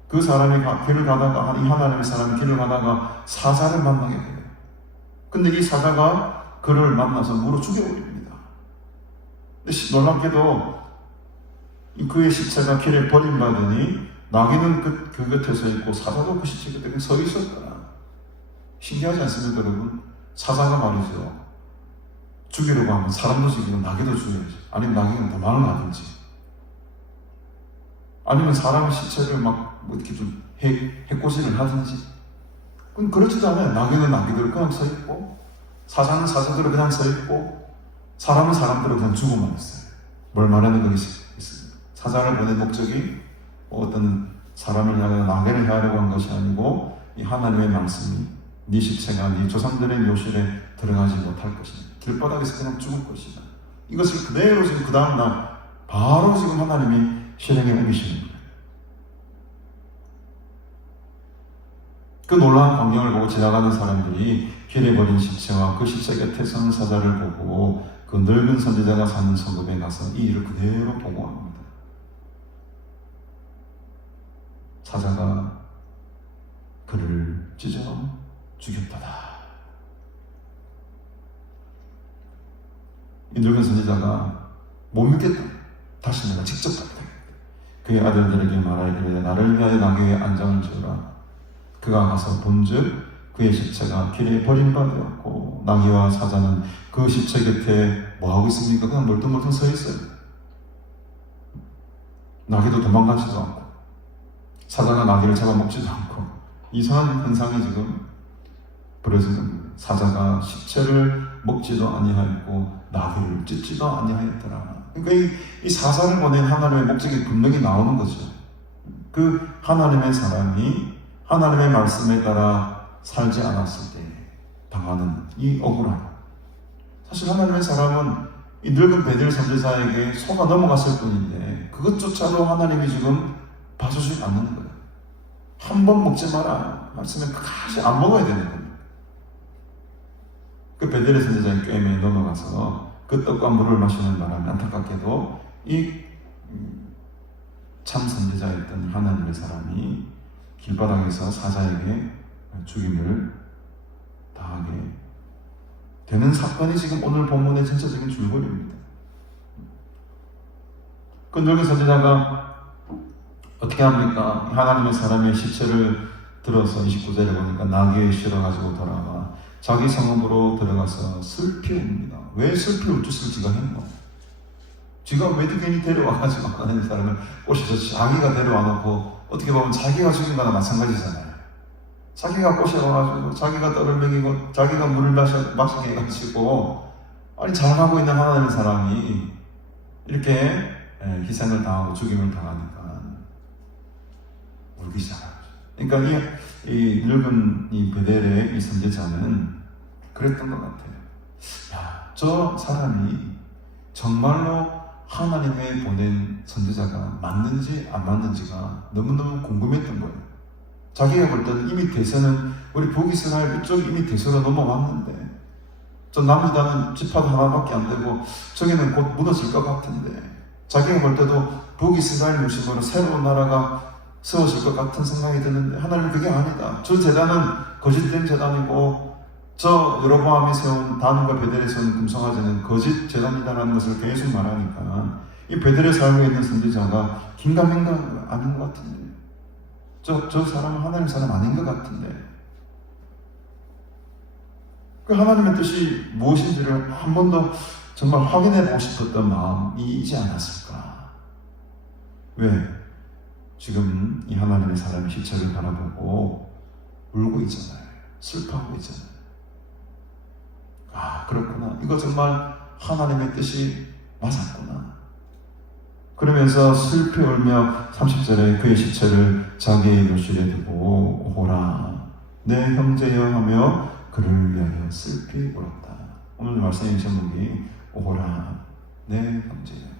그 사람이 길을 가다가 이 하나님의 사람이 길을 가다가 사자를 만나게 돼요. 근데 이 사자가 그를 만나서 물어 죽여버립니다. 근데 놀랍게도 그의 시체가 길에 버림받으니 나귀는 그 곁에 서 있고 사자도 그 시체 곁에 서 있었다. 신기하지 않습니까 여러분? 사자가 말이죠. 죽이려고 하면 사람도 죽이고 나귀도 죽여야지. 아니면 나귀는 도망을 가든지. 아니면 사람의 시체를 막 이렇게 좀 해코지를 하든지. 그건 그렇지도 않아요. 나귀는 나귀대로 그냥 서 있고, 사자는 사자대로 그냥 서 있고, 사람은 사람대로 그냥 죽어만 있어요. 뭘 말하는 것이 있습니다. 사자를 보낸 목적이 어떤 사람을 향하여 나귀를 향하려고 한 것이 아니고, 이 하나님의 말씀이 네 시체가 네 조상들의 묘실에 들어가지 못할 것이다. 길바닥에서 그냥 죽을 것이다. 이것을 그대로 지금 그 다음날 바로 지금 하나님이 실행에 옮기시는 거예요. 그 놀라운 광경을 보고 지나가는 사람들이 길에 버린 시체와 그 시체 곁에 서는 사자를 보고 그 늙은 선지자가 사는 성읍에 가서 이 일을 그대로 보고합니다. 사자가 그를 찢어 죽였다. 이 늙은 선지자가 못 믿겠다. 다시 내가 직접 갔다. 그의 아들들에게 말하기를 나를 위하여 나귀의 안장을 지으라. 그가 가서 본즉 그의 시체가 길에 버림받았고 나귀와 사자는 그 시체 곁에 뭐하고 있습니까? 그냥 멀뚱멀뚱 서 있어요. 나귀도 도망가지도 않고 사자가 나귀를 잡아먹지도 않고 이상한 현상이 지금 벌어지는 거예요. 사자가 시체를 먹지도 아니하였고 나귀를 찢지도 아니하였더라. 그러니까 이 사자를 보낸 하나님의 목적이 분명히 나오는 거죠. 그 하나님의 사람이 하나님의 말씀에 따라 살지 않았을 때 당하는 이 억울함. 사실 하나님의 사람은 이 늙은 베델 선지자에게 속아 넘어갔을 뿐인데 그것조차도 하나님이 지금 봐주지 않는 거예요. 한 번 먹지 마라 말씀에 끝까지 안 먹어야 되는 거예요. 그 베델의 선지자의 꾀임에 넘어가서 그 떡과 물을 마시는 바람에 안타깝게도 이 참 선지자였던 하나님의 사람이 길바닥에서 사자에게 죽임을 당하게 되는 사건이 지금 오늘 본문의 전체적인 줄거리입니다. 그 늙은 선지자가 어떻게 합니까? 하나님의 사람의 시체를 들어서 29절에 보니까 나귀에 실어가지고 돌아와 자기 성읍으로 들어가서 슬피 웁니다. 왜 슬피 울 짓을 지가 했노? 지가 왜 괜히 데려와가지고 하나님의 사람을 꼬셔서 자기가 데려와놓고 어떻게 보면 자기가 죽인 거나 마찬가지잖아요. 자기가 꼬셔와가지고 자기가 떡을 먹이고 자기가 물을 마시게 해가지고 아니 잘 가고 있는 하나님의 사람이 이렇게 희생을 당하고 죽임을 당하니까 울기 시작하죠. 그러니까 이 늙은 이 베델의 이 선지자는 그랬던 것 같아요. 야, 저 사람이 정말로 하나님의 보낸 선지자가 맞는지 안 맞는지가 너무너무 궁금했던 거예요. 자기가 볼 때는 이미 대세는 우리 북이스라엘 이쪽 이미 대세로 넘어왔는데 저 남유다는 지파도 하나밖에 안 되고 저기는 곧 무너질 것 같은데 자기가 볼 때도 북이스라엘 중심으로 새로운 나라가 세워질 것 같은 생각이 드는데 하나님은 그게 아니다. 저 제단은 거짓된 제단이고 저 여로보암이 세운 단과 베델에 세운 금송아지는 거짓 제단이다라는 것을 계속 말하니까 이 베델에 살고 있는 선지자가 긴가민가 아닌 것 같은데 저 사람은 하나님 사람 아닌 것 같은데 그 하나님의 뜻이 무엇인지를 한 번 더 정말 확인해 보고 싶었던 마음이지 않았을까? 왜? 지금 이 하나님의 사람이 시체를 바라보고 울고 있잖아요. 슬퍼하고 있잖아요. 아, 그렇구나. 이거 정말 하나님의 뜻이 맞았구나. 그러면서 슬피 울며 30절에 그의 시체를 자기의 묘실에 두고 오호라 내 형제여 하며 그를 위하여 슬피 울었다. 오늘 말씀의 제목이 오호라 내 형제여.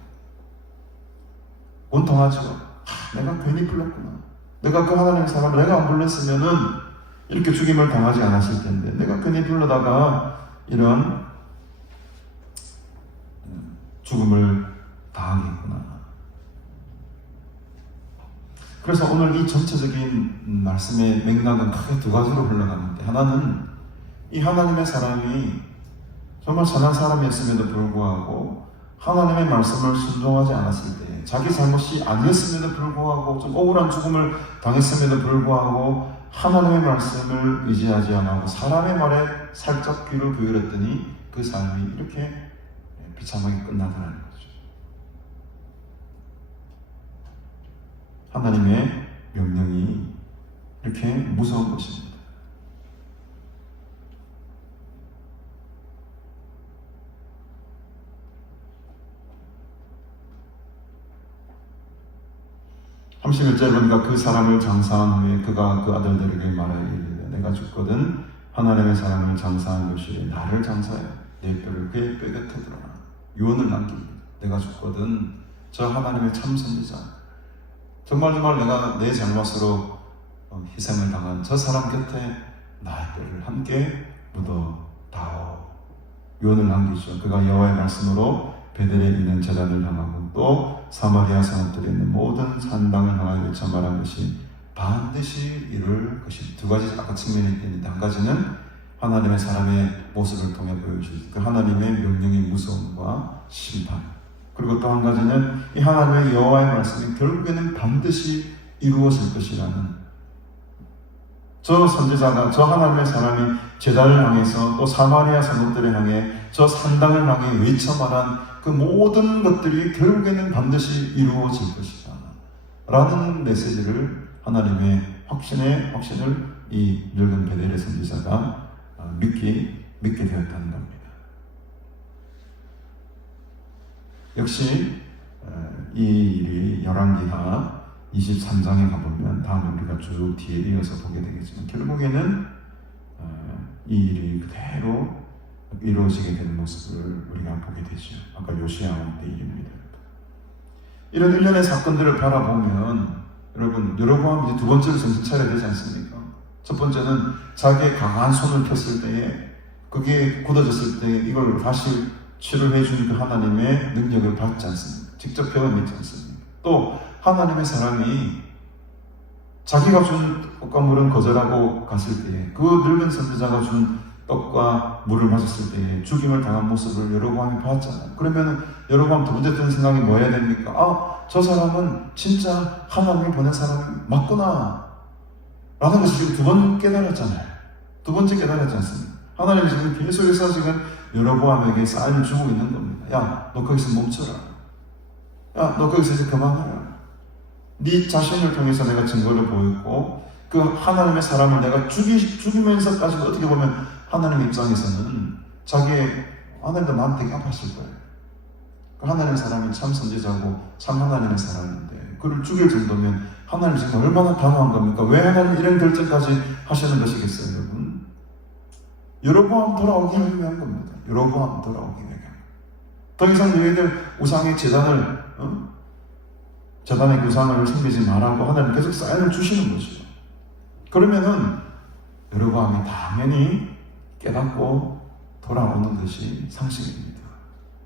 원통하죠. 내가 괜히 불렀구나. 내가 그 하나님의 사람을 내가 안 불렀으면은 이렇게 죽임을 당하지 않았을 텐데 내가 괜히 불러다가 이런 죽음을 당하겠구나. 그래서 오늘 이 전체적인 말씀의 맥락은 크게 두 가지로 흘러가는데 하나는 이 하나님의 사람이 정말 선한 사람이었음에도 불구하고 하나님의 말씀을 순종하지 않았을 때 자기 잘못이 아니었음에도 불구하고 좀 억울한 죽음을 당했음에도 불구하고 하나님의 말씀을 의지하지 않고 사람의 말에 살짝 귀를 기울였더니 그 삶이 이렇게 비참하게 끝나더라는 거죠. 하나님의 명령이 이렇게 무서운 것입니다. (31절) 보니까 그 사람을 장사한 후에 그가 그 아들들에게 말하기를 내가 죽거든 하나님의 사람을 장사한 것이 나를 장사해 내 뼈를 그의 뼈 곁에 들어라. 유언을 남깁니다. 내가 죽거든 저 하나님의 참 선지자 정말 내가 내 잘못으로 희생을 당한 저 사람 곁에 나의 뼈를 함께 묻어다오. 유언을 남기죠. 그가 여호와의 말씀으로 베델에 있는 제단을 향하고 또 사마리아 성읍들에 있는 모든 산당을 향하여 외쳐 말한 것이 반드시 이룰 것이 두 가지 아까 측면이 있는데 한 가지는 하나님의 사람의 모습을 통해 보여주신 그 하나님의 명령의 무서움과 심판 그리고 또 한 가지는 이 하나님의 여호와의 말씀이 결국에는 반드시 이루어질 것이라는 저 선지자가 저 하나님의 사람이 제단을 향해서 또 사마리아 성읍들을 향해 저 산당을 향해 외쳐 말한 그 모든 것들이 결국에는 반드시 이루어질 것이다 라는 메시지를 하나님의 확신을 이 늙은 베델의 선지자가 믿게 되었다는 겁니다. 역시 이 일이 열왕기하 23장에 가보면 다음에 우리가 쭉 뒤에 이어서 보게 되겠지만 결국에는 이 일이 그대로 이루어지게 되는 모습을 우리가 보게 되죠. 아까 요시야 왕 때 일입니다. 이런 일련의 사건들을 바라보면 여러분 여로보암이 이제 두 번째로 정신 차려야 되지 않습니까? 첫 번째는 자기의 강한 손을 폈을 때에 그게 굳어졌을 때 이걸 다시 치료해 준 그 하나님의 능력을 받지 않습니다. 직접 경험했지 않습니다. 또 하나님의 사람이 자기가 준 떡과 물은 거절하고 갔을 때에 그 늙은 선지자가 준 떡과 물을 마셨을 때에 죽임을 당한 모습을 여로보암이 봤잖아요. 그러면 여로보암 두 번째 든 생각이 뭐 해야 됩니까? 아, 저 사람은 진짜 하나님이 보낸 사람이 맞구나 라는 것을 지금 두 번 깨달았잖아요. 두 번째 깨달았지 않습니까? 하나님이 지금 계속해서 지금 여로보암에게 쌀을 주고 있는 겁니다. 야, 너 거기서 멈춰라. 야, 너 거기서 이제 그만해라. 네 자신을 통해서 내가 증거를 보였고 그 하나님의 사람을 내가 죽이면서까지 어떻게 보면 하나님 입장에서는 자기의 하나님도 마음 되게 아팠을 거예요. 그 하나님의 사람이 참 선지자고 참 하나님의 사람인데 그를 죽일 정도면 하나님 지금 얼마나 단호한 겁니까? 왜 하나님 이런 결정까지 하시는 것이겠어요, 여러분? 여로보암 돌아오기 위한 겁니다. 여로보암 돌아오기 위한. 더 이상 너희들 우상의 재단의 우상을 섬기지 말라고 하나님 계속 사인을 주시는 것이요. 그러면은 여로보암이 당연히 깨닫고 돌아오는 것이 상식입니다.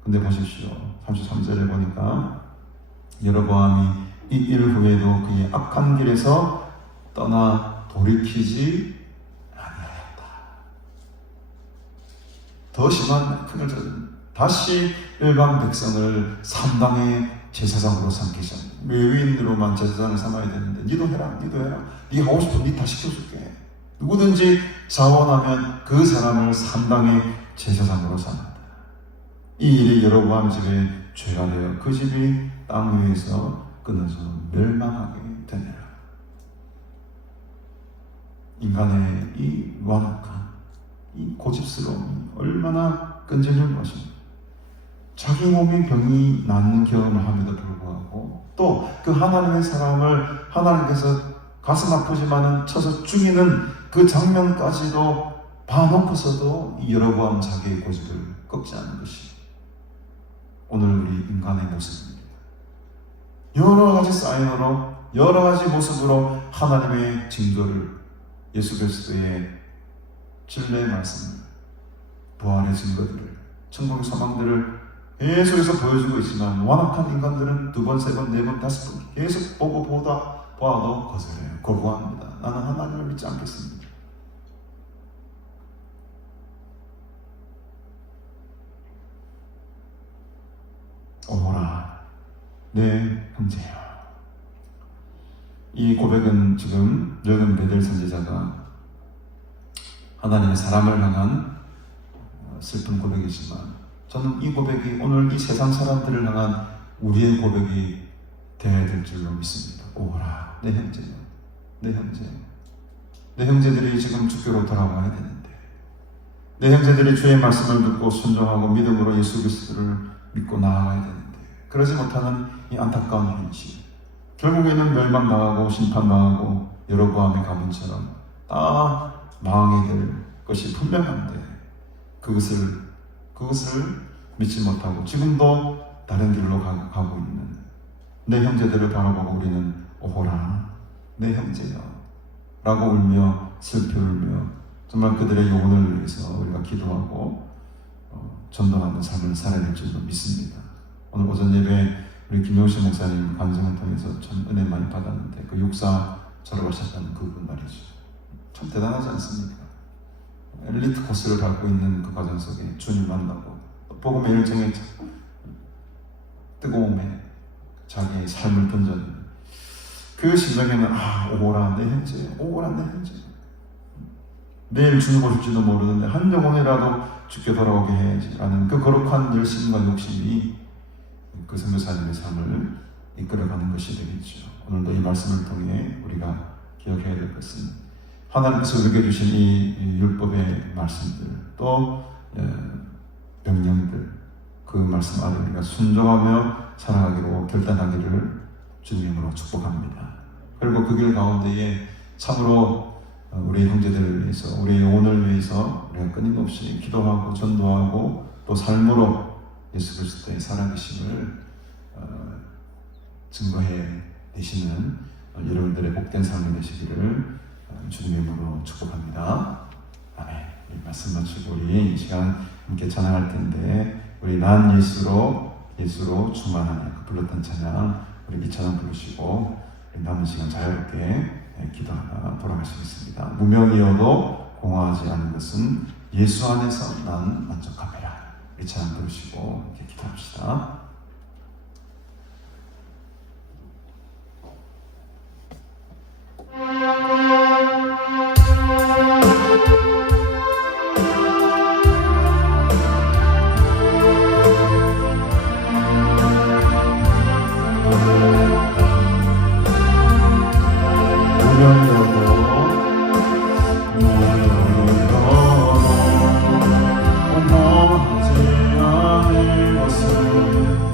근데 보십시오. 33절에 보니까 여로보암이 이 일 후에도 그의 악한 길에서 떠나 돌이키지 아니하였다. 더 심한 큰을 저지른 다시 일반 백성을 산당의 제사장으로 삼기셨네. 레위인으로만 제사장을 삼아야 되는데 니도 해라. 니 하고 싶으면 니 다 시켜줄게. 누구든지 자원하면 그 사람을 산당의 제사장으로 삼는다. 이 일이 여로보암 집에 죄가 되어 그 집이 땅 위에서 끊어져 멸망하게 되니라. 인간의 이 완악한 이 고집스러움이 얼마나 끈질긴 것입니다. 자기 몸에 병이 낫는 경험을 함에도 불구하고 또 그 하나님의 사람을 하나님께서 가슴 아프지만은 쳐서 죽이는 그 장면까지도 봐놓고서도 이 여로보암 자기의 고집을 꺾지 않는 것이 오늘 우리 인간의 모습입니다. 여러 가지 사인으로 여러 가지 모습으로 하나님의 징조를 예수 그리스도의 진리의 말씀을 부활의 증거들을 천국의 소망들을 계속해서 보여주고 있지만 완악한 인간들은 두 번, 세 번, 네 번, 다섯 번 계속 보고 보아도 거절해요. 거부합니다. 나는 하나님을 믿지 않겠습니다. 오라 내 형제여. 이 고백은 지금 여금 베델 선지자가 하나님의 사람을 향한 슬픈 고백이지만 저는 이 고백이 오늘 이 세상 사람들을 향한 우리의 고백이 되어야 될 줄로 믿습니다. 오라 내 형제여, 내 형제. 내 형제들이 지금 주께로 돌아와야 되는데 내 형제들이 주의 말씀을 듣고 순종하고 믿음으로 예수 그리스도를 믿고 나아가야 되는데 그러지 못하는 이 안타까운 현실, 결국에는 멸망당하고 심판당하고 여로보암의 가문처럼 다 망하게 될 것이 분명한데 그것을 믿지 못하고 지금도 다른 길로 가고 있는 내 형제들을 바라보고 우리는 오호라 내 형제여 라고 울며 슬피 울며 정말 그들의 영혼을 위해서 우리가 기도하고 전도하는 삶을 살아야 될 줄로 믿습니다. 오늘 오전 예배 우리 김용신 목사님 간증을 통해서 참 은혜 많이 받았는데 그 육사 졸업하셨다는 그분 말이죠. 참 대단하지 않습니까? 엘리트 코스를 밟고 있는 그 과정 속에 주님 만나고 복음의 일정에 뜨거움에 자기의 삶을 던져는 그 심정에는 오라 내 형제, 오라 내 형제. 내일 주님 오실지도 모르는데 한 영혼이라도 죽게 돌아오게 해야지 라는 그 거룩한 열심과 욕심이 그 선교사님의 삶을 이끌어가는 것이 되겠죠. 오늘도 이 말씀을 통해 우리가 기억해야 될 것은 하나님께서 우리에게 주신 이 율법의 말씀들 또 명령들 그 말씀 아래 우리가 순종하며 살아가기로 결단하기를 주님으로 축복합니다. 그리고 그 길 가운데에 참으로 우리 형제들을 위해서 우리의 영혼을 위해서 우리가 끊임없이 기도하고 전도하고 또 삶으로 예수 그리스도의 살아계심을 증거해 내시는 여러분들의 복된 삶이 되시기를 주님의 이름으로 축복합니다. 아멘. 이 말씀 마치고 우리 이 시간 함께 찬양할 텐데 우리 난 예수로 충만하네 그 불렀던 찬양 우리 이 찬양 부르시고 우리 남은 시간 자유롭게 기도하다 돌아가시겠습니다. 무명이어도 공허하지 않은 것은 예수 안에서 난 만족합니다. 이 찬양 부르시고 이렇게 기도합시다. 공허하지 않을 것은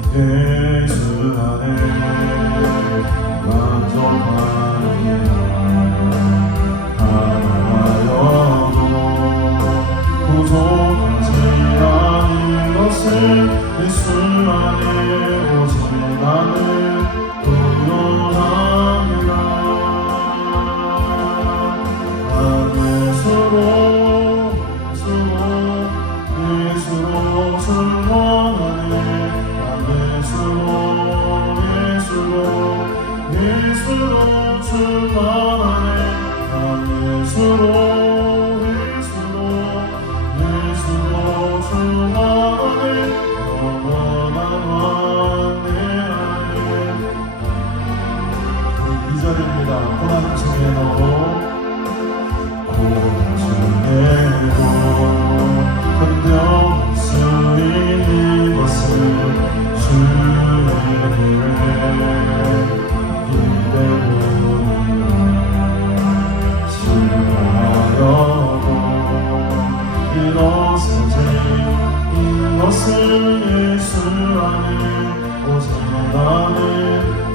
예수 안에 오직 나는 구원하리라. 예수로 출발하네. 예수로 출발하네. 예수로 출발하네. 영원한 안내. 2절입니다. 고난 중에도 견뎌낼 수 있는 것은 주의 길에 신뢰하여도 일어서지 것은 예수 안에 오직 나는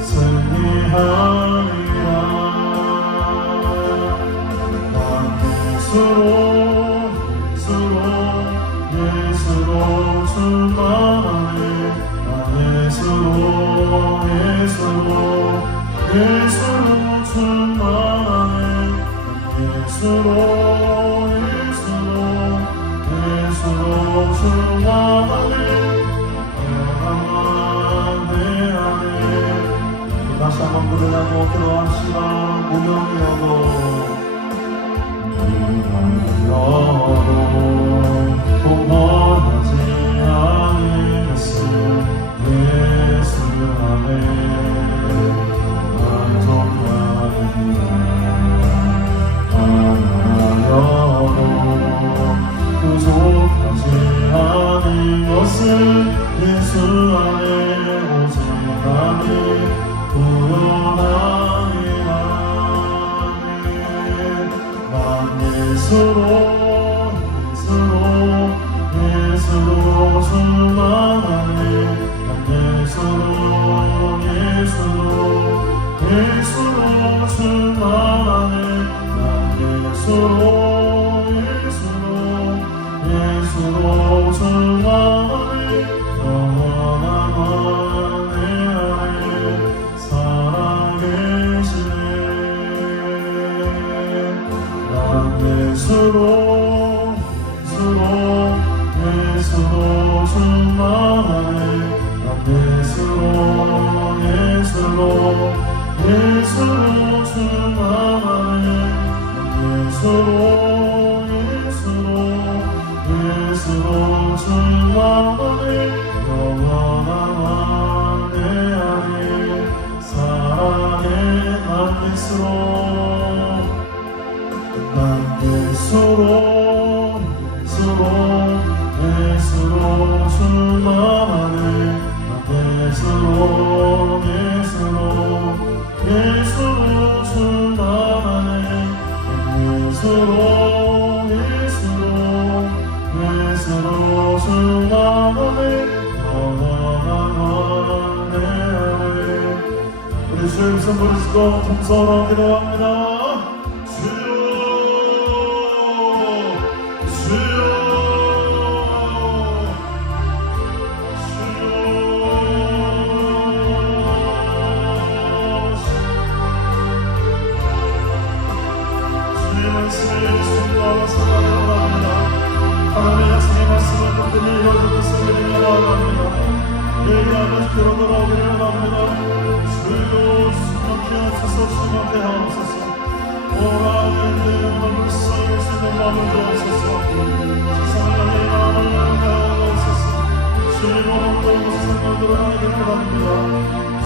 승리하리라. 난 예수로 출발하네. 난 예수로 출발하네. 예수로 출발하네. 다시 한번 부르라고 기도합시다. 무명이 여도 원하지 않은 것은 예수 안에 만족하리라. 하나여도 부족하지 않은 것은 예수 안에 오직 나는 구원하리라. 난 예수로 출발하네. 난 예수로 출발하네. 난 예수로 출발하네. 영원한 안내 안에 살아계시네. 난 예수로 출발하네. 난 예수로 출발하네. 예수로 출발하네. 영원한 안내 안에 사랑의 난 예수로 출발하네. 예수로 출발하네. 예수로 출발하네. 영원한 안내 안에. 우리 주의 이름 부르시고 통성으로 기도합니다. 하나님의 약속의 말씀을 듣더니 이어진 것을 드리며 나아갑니다. 예배하며 돌아오기를 원합니다. 주여 주님께 하옵소서. 주님께 하옵소서. 오라는데 오늘 불쌍히 쓰는 마음을 주옵소서. 세상을 향해 마음을 다하옵소서. 주님 오늘도 무슨 상관들을 하게 바랍니다.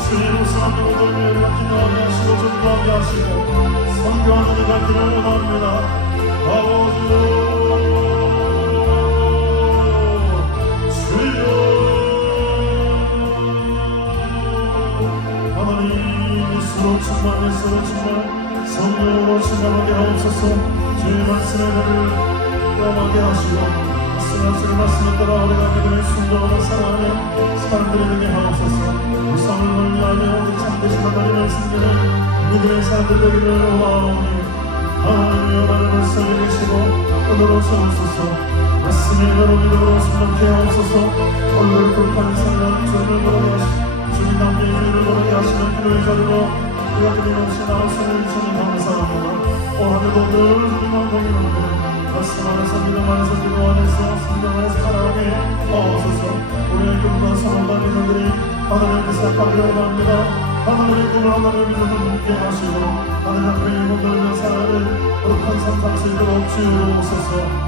주님 사람들을 위해 기도하게 하시고 전도하게 하시고 선교하는 이가 기를 원합니다. 아버지 예수로 정말 성령으로 충만하게 하옵소서. 주의 말씀을 떠나게 하시고 주의 말씀을 따라 우리가 믿음의 순종하며 살아가며 사람들이 되게 하옵소서. 불쌍을 멀리하며 우리 참되신 하나님의 말씀들을 믿음의 사람들 되기를 원하오니 하나님이여 나를 말씀해 계시고 오늘로 세우소서. 말씀이 여러 믿음으로 순종케 하옵소서. 얼굴 불판 상한 주님을 보게 하시고 주님 남의 주님을 보게 하시는 그의 자리로 우리가 끊임없이 나아서는 주님 감사합니다. 오늘도 늘 주님만 동행하고 말씀 안에서 믿음 안에서 기도 안에서 성경 안에서 살아가게 하옵소서. 우리의 꿈과 소망과 믿음들이 하나님께서 가려고 합니다. 하나님의 꿈을 하나님의 믿음을 묻게 하시고 하나님 앞에 이곳 넓은 사랑을 거룩한 삶 살 수 있도록 주옵소서.